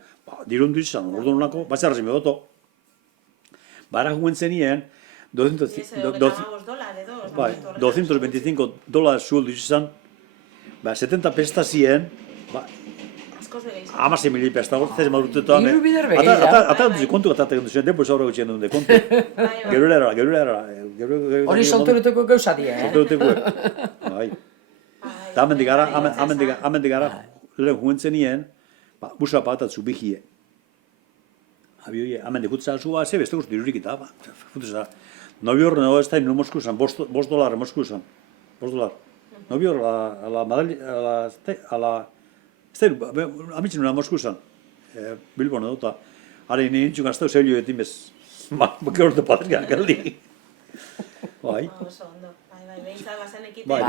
Diru endu izan, ordu nolako, batzarrazi medoto. Bara juen zenien, 225 dólares sueldu izan, 70 pestazien, Askoz begeizan. 16.000 pesta, ez marutetoan. Hiru bider begeia. Ata duzu kontu atatek duzuen, denpo zaurra gutxien duen kontu. Gerulera. Hori solturuteko gauza die, Solturuteko. Bai. Eta amendik gara, lehen juen zenien, busa patatzu bihie. Abioie, amendik jutza zua, ze beste guzti dirurik eta, futza. Novio horren ez da, Mosku zan, $5 Mosku zan. $5. Novio horren, amitzen una Mosku zan. Bilbon edo, eta ari nintzun gaztau zebilio etin bez. Bake horte patria, galdi. Bai. Oso ondo. Bai, behintzat bazen ekite. Bai,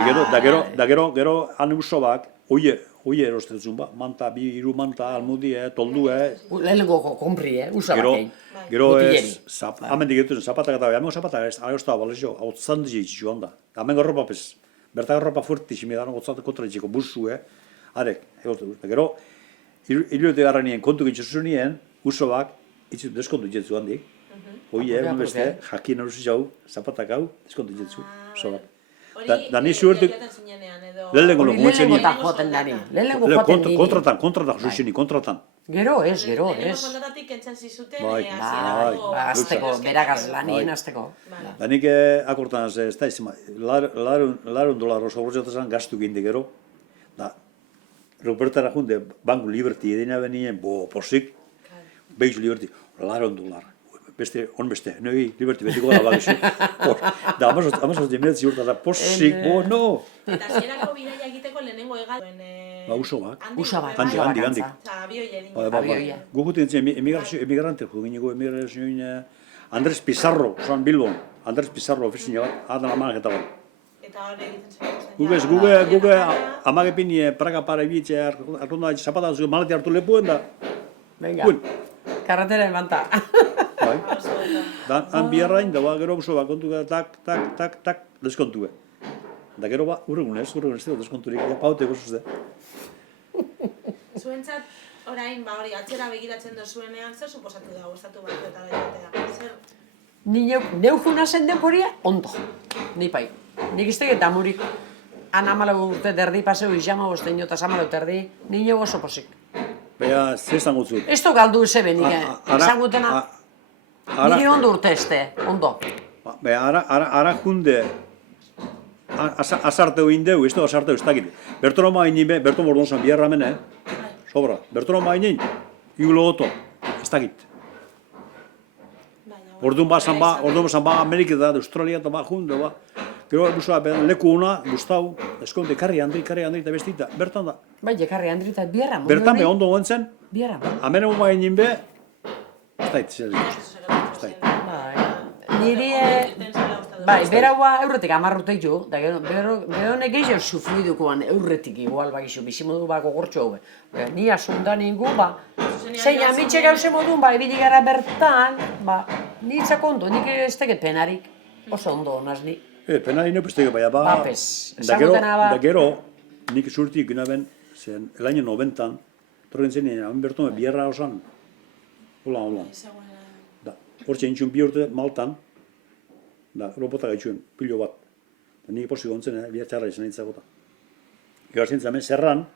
da gero han usobak, oie erostetzen ba, manta, hiru manta, almudie, toldue. Lehenengo kompri, usa batein. Gero ez, hemen digetuzen zapatak eta hemen zapatak ez, agozta balezio, hau zandizia itxu handa. Hemen gorropa pez, bertak gorropa fuerti ximidan, gotzat kontra itxiko busu, arek, egotu. Gero, hiluete garranien kontu gitzu nien, usobak, itxu deskontu itxetzu handik. Oie, beste, jakin erosi jau, zapatak hau, deskontu itxetzu, usobak. Da ni suertuk, lehenengo lo guetzen nien. Joaten dani. Lehenengo joaten dini. Kontratan, zuzini, kontratan. Gero ez. Lehenengo kontratatik entzen zizuten, Azteko, beragaz lanien azteko. Da nik akortan ez da izan, $100 oso bortxatazan gastu ginde gero. Da, Rupertara junde, Banku Liberty edina benien, posik, Beizu Liberty, $100. Beste, noi Liberty betiko gara bagizu. Da, amazos dimeretzi urtara, posik, no! Eta zierako bidaia egiteko lehenengo egatuen... Usobak. Handik. Abioie. Gugutin zen, emigrante, jugineko emigrazioin Andres Pizarro, San Bilbon. Andres Pizarro ofizina bat, adan amanaketa bat. Eta hori egiten zen. Guge amagepin Praga para ibitze, arkonda zapata maleti hartu lepuen da. Venga, karretera emanta. Bai. Da, han biarrain, da gero usobak kontu tak, deskontu. Da gero urregunez, deskonturik, pauteko zuzte. Zuentzat, orain, hori, atzera begiratzen dozuenean, zer suposatu da gustatu batuetara joatea? Zer? Neujuna zen denporia, ondo. Ni pai. Nik iztek eta murik anamalago urte derdi paseu izama bostein eta zamalau terdi, nino oso posik. Baina, ze esango zut? Ez to galdu zebe nik, esan gutena, niri ondo urte este, ondo. Baina, ara junde, azarteu indeu, ez da azarteu ez dakit. Bertono mainin be, bertono bordonzan biarra mene, sobra. Bertono mainin, igulo goto, ez dakit. Orduan bazan ba, Amerika da, Australia eta ba, junde ba. Gero, leku una, gustau, eskonde, karri handri, eta bestita, bertan da. Bai, jekarri handri eta biarra. Bertan be, ondo gontzen, biarra. amene mainin be, ez dakit, zer dut. Niri, bai, beraua eurretik amarrutek jo, da gero honek gehiago sufridukoan eurretik igual bagizu, bizimodu bako gortxo hau. Ni asundan ingu, zein amitxe gauze modun, ibili gara bertan, nitzak ondo, nik ez teket penarik, oso ondo honaz ni. Penari no pestego baina ba. Bapes, esagutena ba. Da gero, nik surtik gina ben, zen, el año 90, torren zen, hamen bertone biarra osan. Hola. Da, hortxe intxun bi urte Maltan, da, robota gaitxuen, pilo bat. Da, nik posi gontzen, biartxarra izan nintzakota. Egar zintzen, hemen zerran,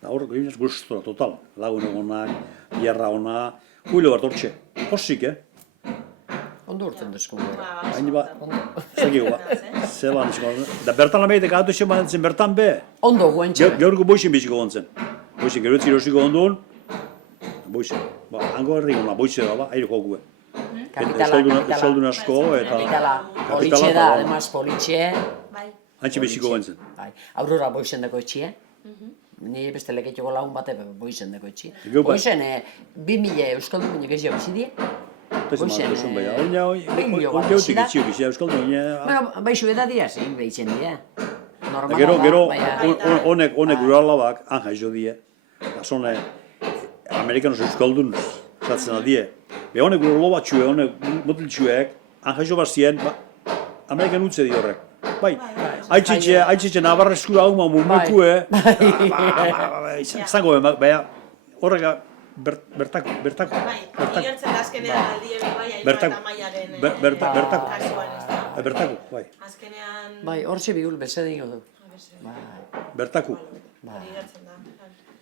da hor, gaiunaz gustora, total. Lagun egonak, biarra ona, pilo bat hortxe. Posik, Ondo urtzen duzko gero. Hain ba, zekigu ba, zelan esko. Da bertan amaitek atu zen batzen bertan be. Ondo guentxe. Gaurko boixen biziko gontzen. Boixen gero etzirosiko ondun. Boixen. Ba, hango herri gona boixen da ba, aire joku. Euskaldun asko eta... Politxe da, además, politxe. Bai. Hantxe biziko gontzen. Bai, aurrora boizen dako etxie. Ni beste leketxoko lagun bate boizen dako etxie. Boizen, 2000 euskaldun minik ez jau bizidie. Boixen, bai, hori jautik etxio bizia euskaldun. Bueno, baixu edadia zein behitzen die. Gero, honek uralabak, anja izo die. Azone, amerikanos euskaldun zatzen adie. Be honek uralo batxue, honek motiltxuek, anja izo bazien, amerikan utze di horrek. Bai, aitzitxe nabarra eskura hau ma mumekue. Zango, baina horreka bertako. Bai, igertzen da azkenean aldie bai, eta maiaren kasuan ez da. Bertako, bai. Azkenean... Bai, hortxe bihul beze dingo du. Bertako. Hori igertzen da.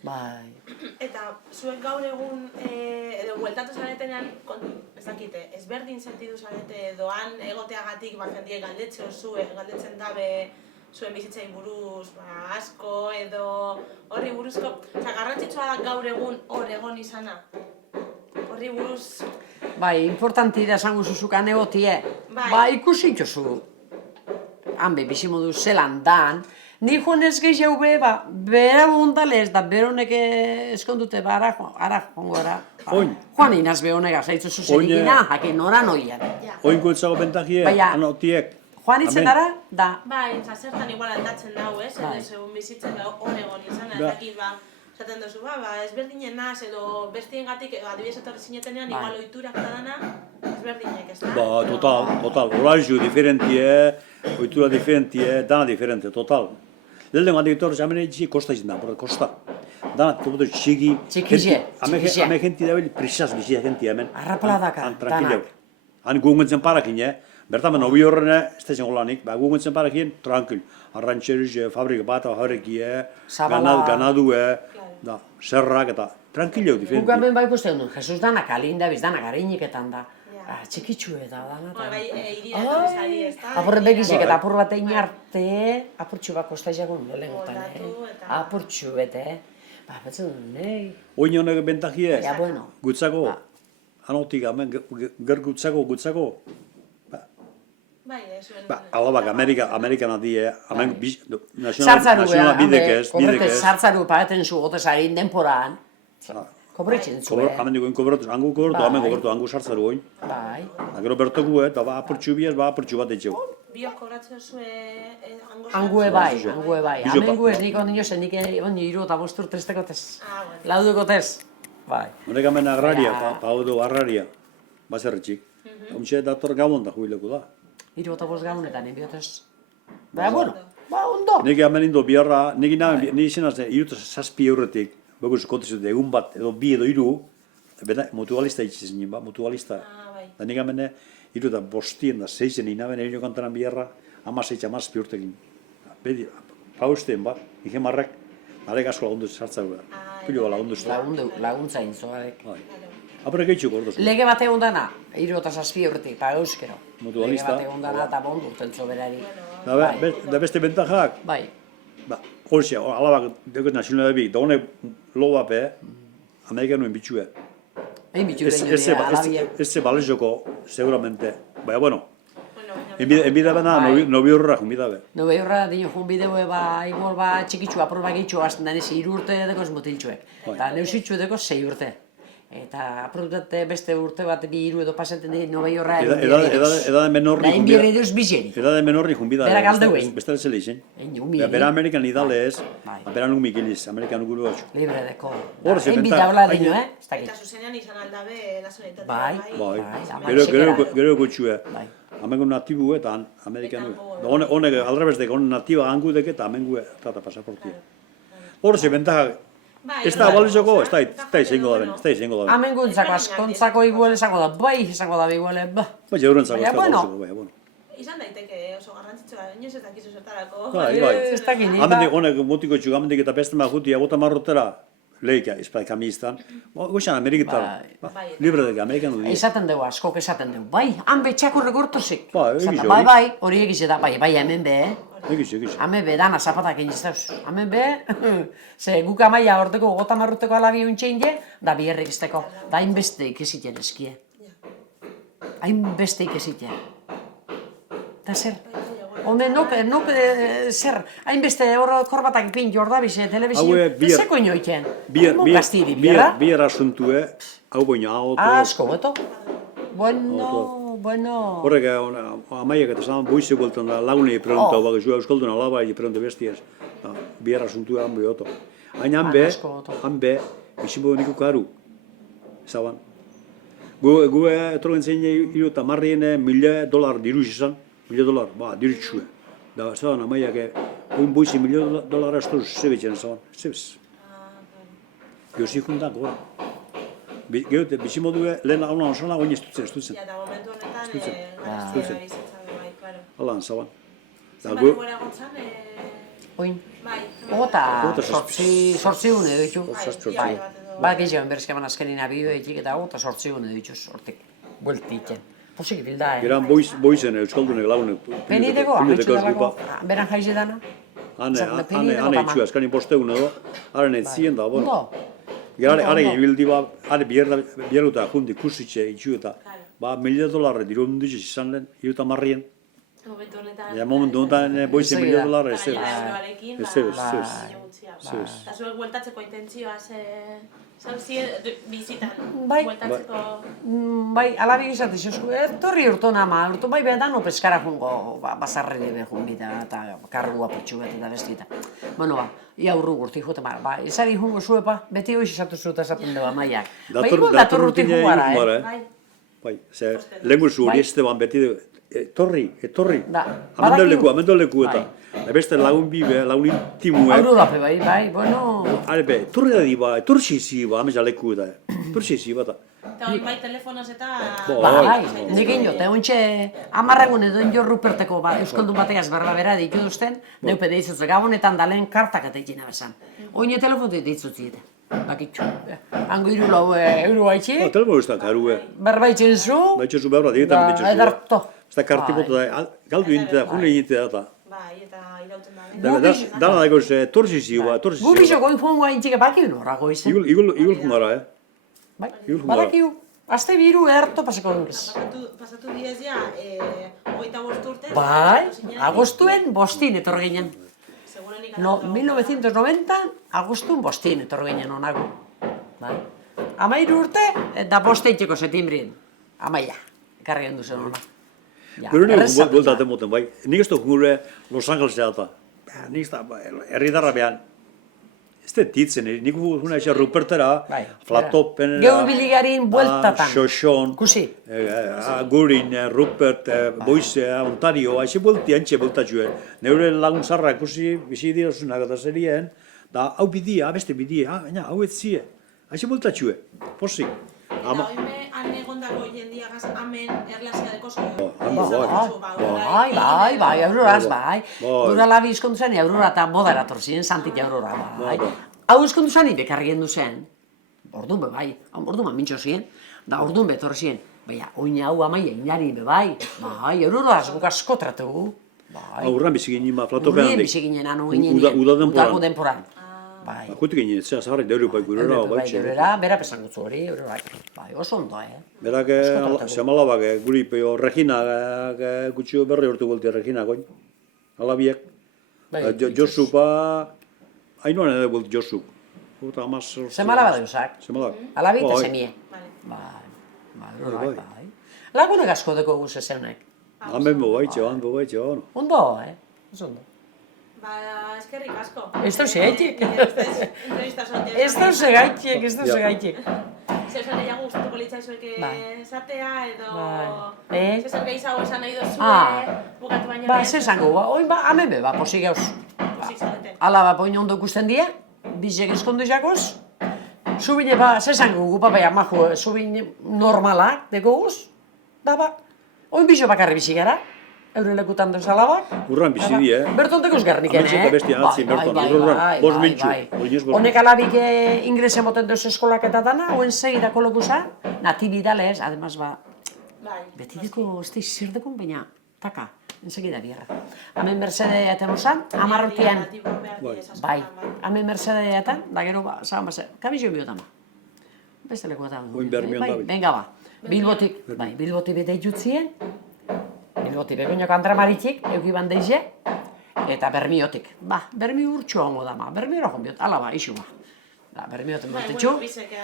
Bai. Eta zuek gaur egun, edo bueltatu zaretenean, ez dakite, ezberdin sentidu zarete doan egoteagatik jendiek galdetzen dabe zuen bizitzai buruz asko edo horri buruzko, garrantzitsua da gaur egun hor egon izana, horri buruz... Bai, importanti da esango zuzukan egotie, ba ikusi jozu, hanbe bizimodu zelan dan, ni joanez gehiago be, bera bundalez da beronek eskondute ara joango era. Joan inaz behonek azaitzu zuzerikina, jakin nora noian. Oinko etzago bentakie, anotiek. Joan itzen ara, da. Bai, zertan igual aldatzen dago, egun bizitzen hor egon izan, ezakit esaten duzu, ezberdinen naz edo bestiengatik, adibidez etorri zinetenean, igual oiturak da dana, ezberdinek, ez da? Ba, total, horario diferentie, oitura diferentie, dana diferente, total. Lehen gandik etorri hemen egitzi kosta izan da, kosta. Dana, tobotu txiki. Txikixe. Hame genti da beli prisaz bizia genti hemen. Arrapala daka, danak. Han guguntzen parakin, bertan ben hobi horren ez da izango lanik, guguntzen parakin, tranquil. Arrantxeriz, fabrika bat, fabrikie, ganadue, serrak eta tranquilio diferenti. Guk hemen bai ikusten du, Jesus danak alindabiz, danak hariniketan da. Txikitxue da, bai, iriak bezari ez da. Apurre begizek eta apur bat egin arte, apurtxu bat kosta jagun lehengotan, apurtxu bete, batzen du, nahi. Oin honek bentakie, gutzako, anotik, gutzako, alabak Amerikan adie, nazionala bidekez. Sartzaru pareten zu gotezari denporaan, Kobritzen zuen. Hemen dikoen kobratu, hango kobratu, hango sartzaru goin. Bai. Gero bertoku eta apurtxu biaz, apurtxu bat etxeu. Biok kobratzen zuen Hangue bai. Hemen gu ez nik ondino zen, nik hiru eta bostur tresteko tez. Lauduko tez. Bai. Honek hemen agraria, paudu agraria. Baserritxik. Hontxe dator gabon da jubileko da. Hiru eta bost gabonetan, enbiotez. Baina, bueno, ondo. Nik hemen indo biarra, nik izan azte, hiru eta 7 eurretik. Beguz, kontizut egun bat, edo bi edo hiru, mutualista itxizien nien, mutualista. Da nik hemen hiru eta bostien da, 6 inaben egin jokantaran biarra, 16 urtekin. Bedi, pausten, ike marrak, narek asko lagunduz sartzago da. Pilo lagunduz. Laguntza inzoarek. Apure gehiago gordoz. Lege bat egon dana, hiru eta 7 urtetik, euskero. Mutualista. Lege bat egon dana eta bondu urtentzo berari. Da beste bentajak? Bai. Horxea, alabak dekot nazionala bik, da honek lo bape, Amerikanuen bitxue. Egin bitxue nire alabie. Ez ze balezoko, seguramente. Baina, bueno, enbida bena nobi horrela junbidabe. Nobi horrela dino junbideue igual txikitxu, apur bat gehitxu azten denez 3 urte dekoz motiltxuek. Eta neusitxu deko 6 urte. Eta aprodutate beste urte bat 2 3 edo pasaten dira nobi horra edade menorri junbidabe. Edade bizeri. Edade menorri junbidabe. Bera galde guen. Besta zele izan. Bera Amerikan idalez, bera nuk mikiliz, Amerikan ukulu batxu. Libre deko. Egin bitabla dino, Eta zuzenean izan aldabe nazionalitatea. Bai. Gero gutxue. Hemen natibu eta Amerikan. Honek aldrebestek, honek natiba hangudek eta hemen gue eta pasaportia. Horze, bentajak. Ez da balizoko, ez da izango da. Hemen guntzako askontzako igual esango da, bai izango da iguale, ba. Bai, jaurentzako ez da balizoko, bai. Izan daiteke oso garrantzitsua, inoz ez dakizu zertarako. Bai. Ez dakini, ba. Hemendik honek mutiko txuk, hemendik eta beste mahutia, bota marrotera, lehika, espada kamiztan, goxan Ameriketan, Bai. libretek Amerikan du. Esaten dugu, askok esaten dugu. Bai, han betxakurre gortozik. Bai, egiz Bai, hori. bai, hori egize da, bai, hemen be, Egiz. Hemen be, dana zapatak egin dauz. Hemen be, ze guk amaia horteko gota marruteko alabi untxein je, da biherrik izteko. Da hainbeste ikesiten eskie. Hainbeste ikesiten. Da zer? Homen, nok zer, hainbeste korbatak ipin jordabize telebizio, Haue, bihar- zeko inoiten? Bihar, bihar asuntue, hau baina, hau Asko, beto? Bueno. Horrek, amaiak eta zaman boize bueltan da, lagunei preguntau, bak, zua euskalduna laba, pregunta bestiaz. Bihar asuntue han behoto. Hain han be, bizimbo niku karu. Zaban. Gu etorgen zein hiru eta marrien $1.000 diruz izan. $1.000, diruz txue. Da, zaban, amaiak, un boize $1.000 astuz zebetzen zaban. Zebez. Gehozikun da, gora. Gehote, bizimo due, lehen hau osana, oin estutzen. Ja, eta momentu honetan, Estutzen. garaztia izatzen du, bai, claro. Alan, zaban. Zenbat gora gontzan, Oin. bai. Ota sortzi gune ditu. Bai. Ba, gizioen berzkeman azkenin abio etik eta ota sortzi gune ditu hortik. Bueltitzen. Posik bilda, Geran boizen euskaldunek lagunek. Peniteko, ametsu dalako, beran jaize dana. Hane itxu, azkanin postegun edo, haren etzien da, bueno. Ondo. Gerare, hare ibildi ba, hare bierruta jundi kusitxe itxu eta, $1.000 diru dutxe izan lehen, hiruta marrien. Momentu honetan. Ja, momentu honetan boizen $1.000 ez ez. Euroarekin, Ez ez. Eta zuek bueltatzeko intentzioa zauzien bizitan. Bai. Bueltatzeko... Bai, alabi izate zuzku, etorri urton ama, urton bai behan peskara jungo, bazarri behun bida eta karrua petxu bat eta bestita. Bueno, ia urru gurti jote mar, ezari jungo zuepa, beti hoiz esatu zueta esaten dugu amaiak. Dator urti jungara, Bai, ze, lengu zu hori Esteban beti du, etorri. Badakigu. Amendoleku eta. Beste lagun bibe, lagun intimue. Aururape bai, bueno... Be, etorri da di ba, etorri ba, ameza leku eta. Etorri bat. Eta hori bai telefonoz eta... Bai, nik inote, ontxe amarragun edo jo Ruperteko euskaldun bategaz berba bera ditu duzten, neupe deitzutze gabonetan da lehen kartak eta ikina bezan. Oine telefonote deitzutzi eta. Bakitxu, hango iru lau euro haitxe. Telefono ez da karue. Berbaitzen zu. Baitxe zu behar, digitan baitxe zu. Edarto. Ez da kartibotu da, galdu inite da, une inite da. Bai, eta irauten da. Dana dago ze, torzi ziua. Gu bizoko infongoa intxike baki norago izan. Igul jungara, Bai, badakiu. Azte biru edarto pasako duz. Pasatu diez ja, 25 urte. Bai, agostuen bostin etor ginen. No, 1990, agostun bostin etor ginen onago. Bai. Amairu urte, eta bosteitxeko septimbrien. Amaia, ekarri gendu zen ona. Gero nire bueltaten moten, bai. Nik ez duk gure Los Angelesea eta. Nik ez da, herritarra behan. Ez da ditzen, nik guna eixer Rupertera, Flatopen, Geu biligarin bueltatan. Xoxon, Kusi. Gurin, Rupert, Boise, Ontario, aixe buelti antxe bueltatxue. Neure lagun zarra kusi, bizi dirazunak eta zerien, da hau bidia, beste bidia, baina hau ez zie. Aixe bueltatxue, posik. Eta oime, han egondako jendiagaz, amen erlazia deko zuen. Bai, auroraz, bai. Gura labi izkondu zen, aurora eta bodara torzien, santik aurora, bai. Hau izkondu zen, bekarri gendu zen. Orduan be, bai, orduan mintxo zien, da orduan be torzien. Baina, oin hau amaia inari be, bai, auroraz guk asko tratu. Aurran bizi ginen, Flatopen handik. Urrien bizi ginen, anu ginen, udako denporan. Bai. Akutik ginen, zera zaharrik deuri bai gurera, bai txe. Gurera, bera pesan gutzu hori, bai, oso ondo, Berak, zemalabak, guri peio, Regina, gutxio berri hortu golti Regina, goin. Alabiek. Josu, hainoan edo golti Josu. Zemalaba deusak. Zemalabak. Alabi eta zemie. Bai. Lagunek asko deko guz ezeunek. Hemen bobaitxe, ono. Ondo, oso ondo. Ba, eskerrik asko. Ez da segaitik. Ez da segaitik. Zer zen egiago guztuko litzaizueke esatea, edo... Zer zer gehiago esan nahi dozue, bukatu baino... Ba, zer zango, oin ba, hemen be, posik gauz. Ala, poin ondo ikusten die, bizek eskondu jakoz. Zubine, zer zango, gu papai amaju, zubine normalak, deko guz. Da, oin bizo bakarri bizi gara. euren lekutan dezala bat. Urran bizi di, Bertontekuz gerniken, Ametsika bestia atzi berton, urran, bost mintxu, oinez bost. Honek alabik ingrese moten deus eskolak eta dana, oen segirako lokuza, natibidales, además ba, Bai. betideko, ez da zirdekun, baina, taka, ensegida bierra. Hemen Mercede jaten osan, 10 urtean, bai, hemen Mercede jaten, da gero, ba, zaban base, kabizio biotan ba. Beste leku eta. Oin Bermion da. Venga ba, Bilbotik bete jutzien, Bilbotik begoinok Andramaritik, eukiban deize, eta Bermiotik. Ba, Bermio urtsua hongo da, Bermiora jonbiot, ala ba, isu ba. Da, Bermioten botetxu,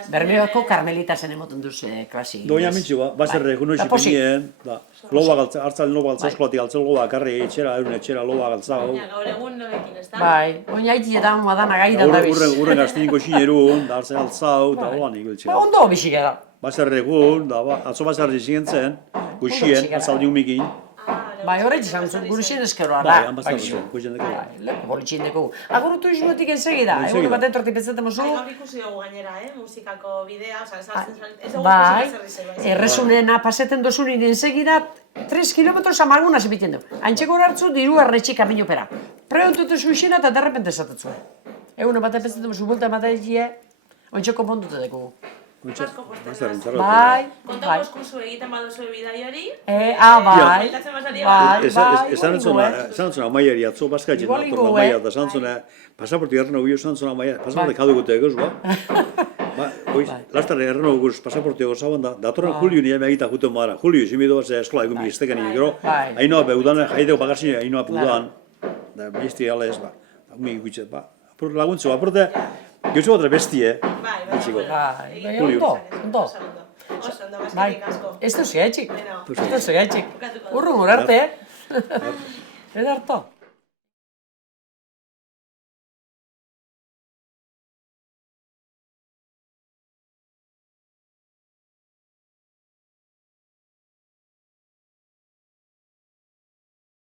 Bermioko Karmelitasen emoten duz klasi. Doña Mintxu, baserre, egun hoxi pinien, loba galtza, hartzalen loba galtza, eskolatik galtza loba, karri etxera, euren etxera loba galtza. Baina gaur egun nobekin, ez da? Bai, oin haitietan badana gaidan da biz. Urren gaztiniko xinerun, da hartzen galtzau, eta holan ikultxera. Ondo bizik era. Baserre egun, atzo baserre zigentzen, guxien, atzaldi humikin. Bai, horretz izan zut, gurusien eskero Bai, ara. ambazarre zen, guxien deko. Leku politxin deko. Agurutu izuetik ensegida, egun bat entorti petzaten mozu. Bai, gaur ikusi dugu gainera, musikako bidea, oza, ez dugu Bai, ikusi zerri bai. erresunena paseten dozunin ensegida 3 kilometros amarguna zepiten dugu. Antxeko hartzu diru arnetxik kaminopera. Preontute zuixena eta derrepente esatetzu. Egun bat petzaten mozu, bulta ematea ontxeko pondute dugu. Baserre, Bai, Kontako eskuzu egiten baduzu bidai hori. bai, Bueltatzen basaria, bai, esan zuna amaiari atzo baskatzen, Igual atorna ingo, amaia, eta esan zuna, pasaporti erren hori esan zuna amaia, pasaporti kadukote egoz, ba? Lastarre erren hori pasaporti egoz zaban da, datorren Julio nire megita juten bada, Julio, zimidu bat eskola egun biztekan gero, hainoa beudan, jaideko bagasin, hainoa pudan, da bizti gala ez, ba, humik ikutxet, ba, laguntzu, apurte, gauzu bat bestie, bitxiko. Bai, ondo. Oso ondo, Bai, basketik asko. ez duzu gaitxik. Bueno. Ez duzu gaitxik. Urrun urarte, Ederto.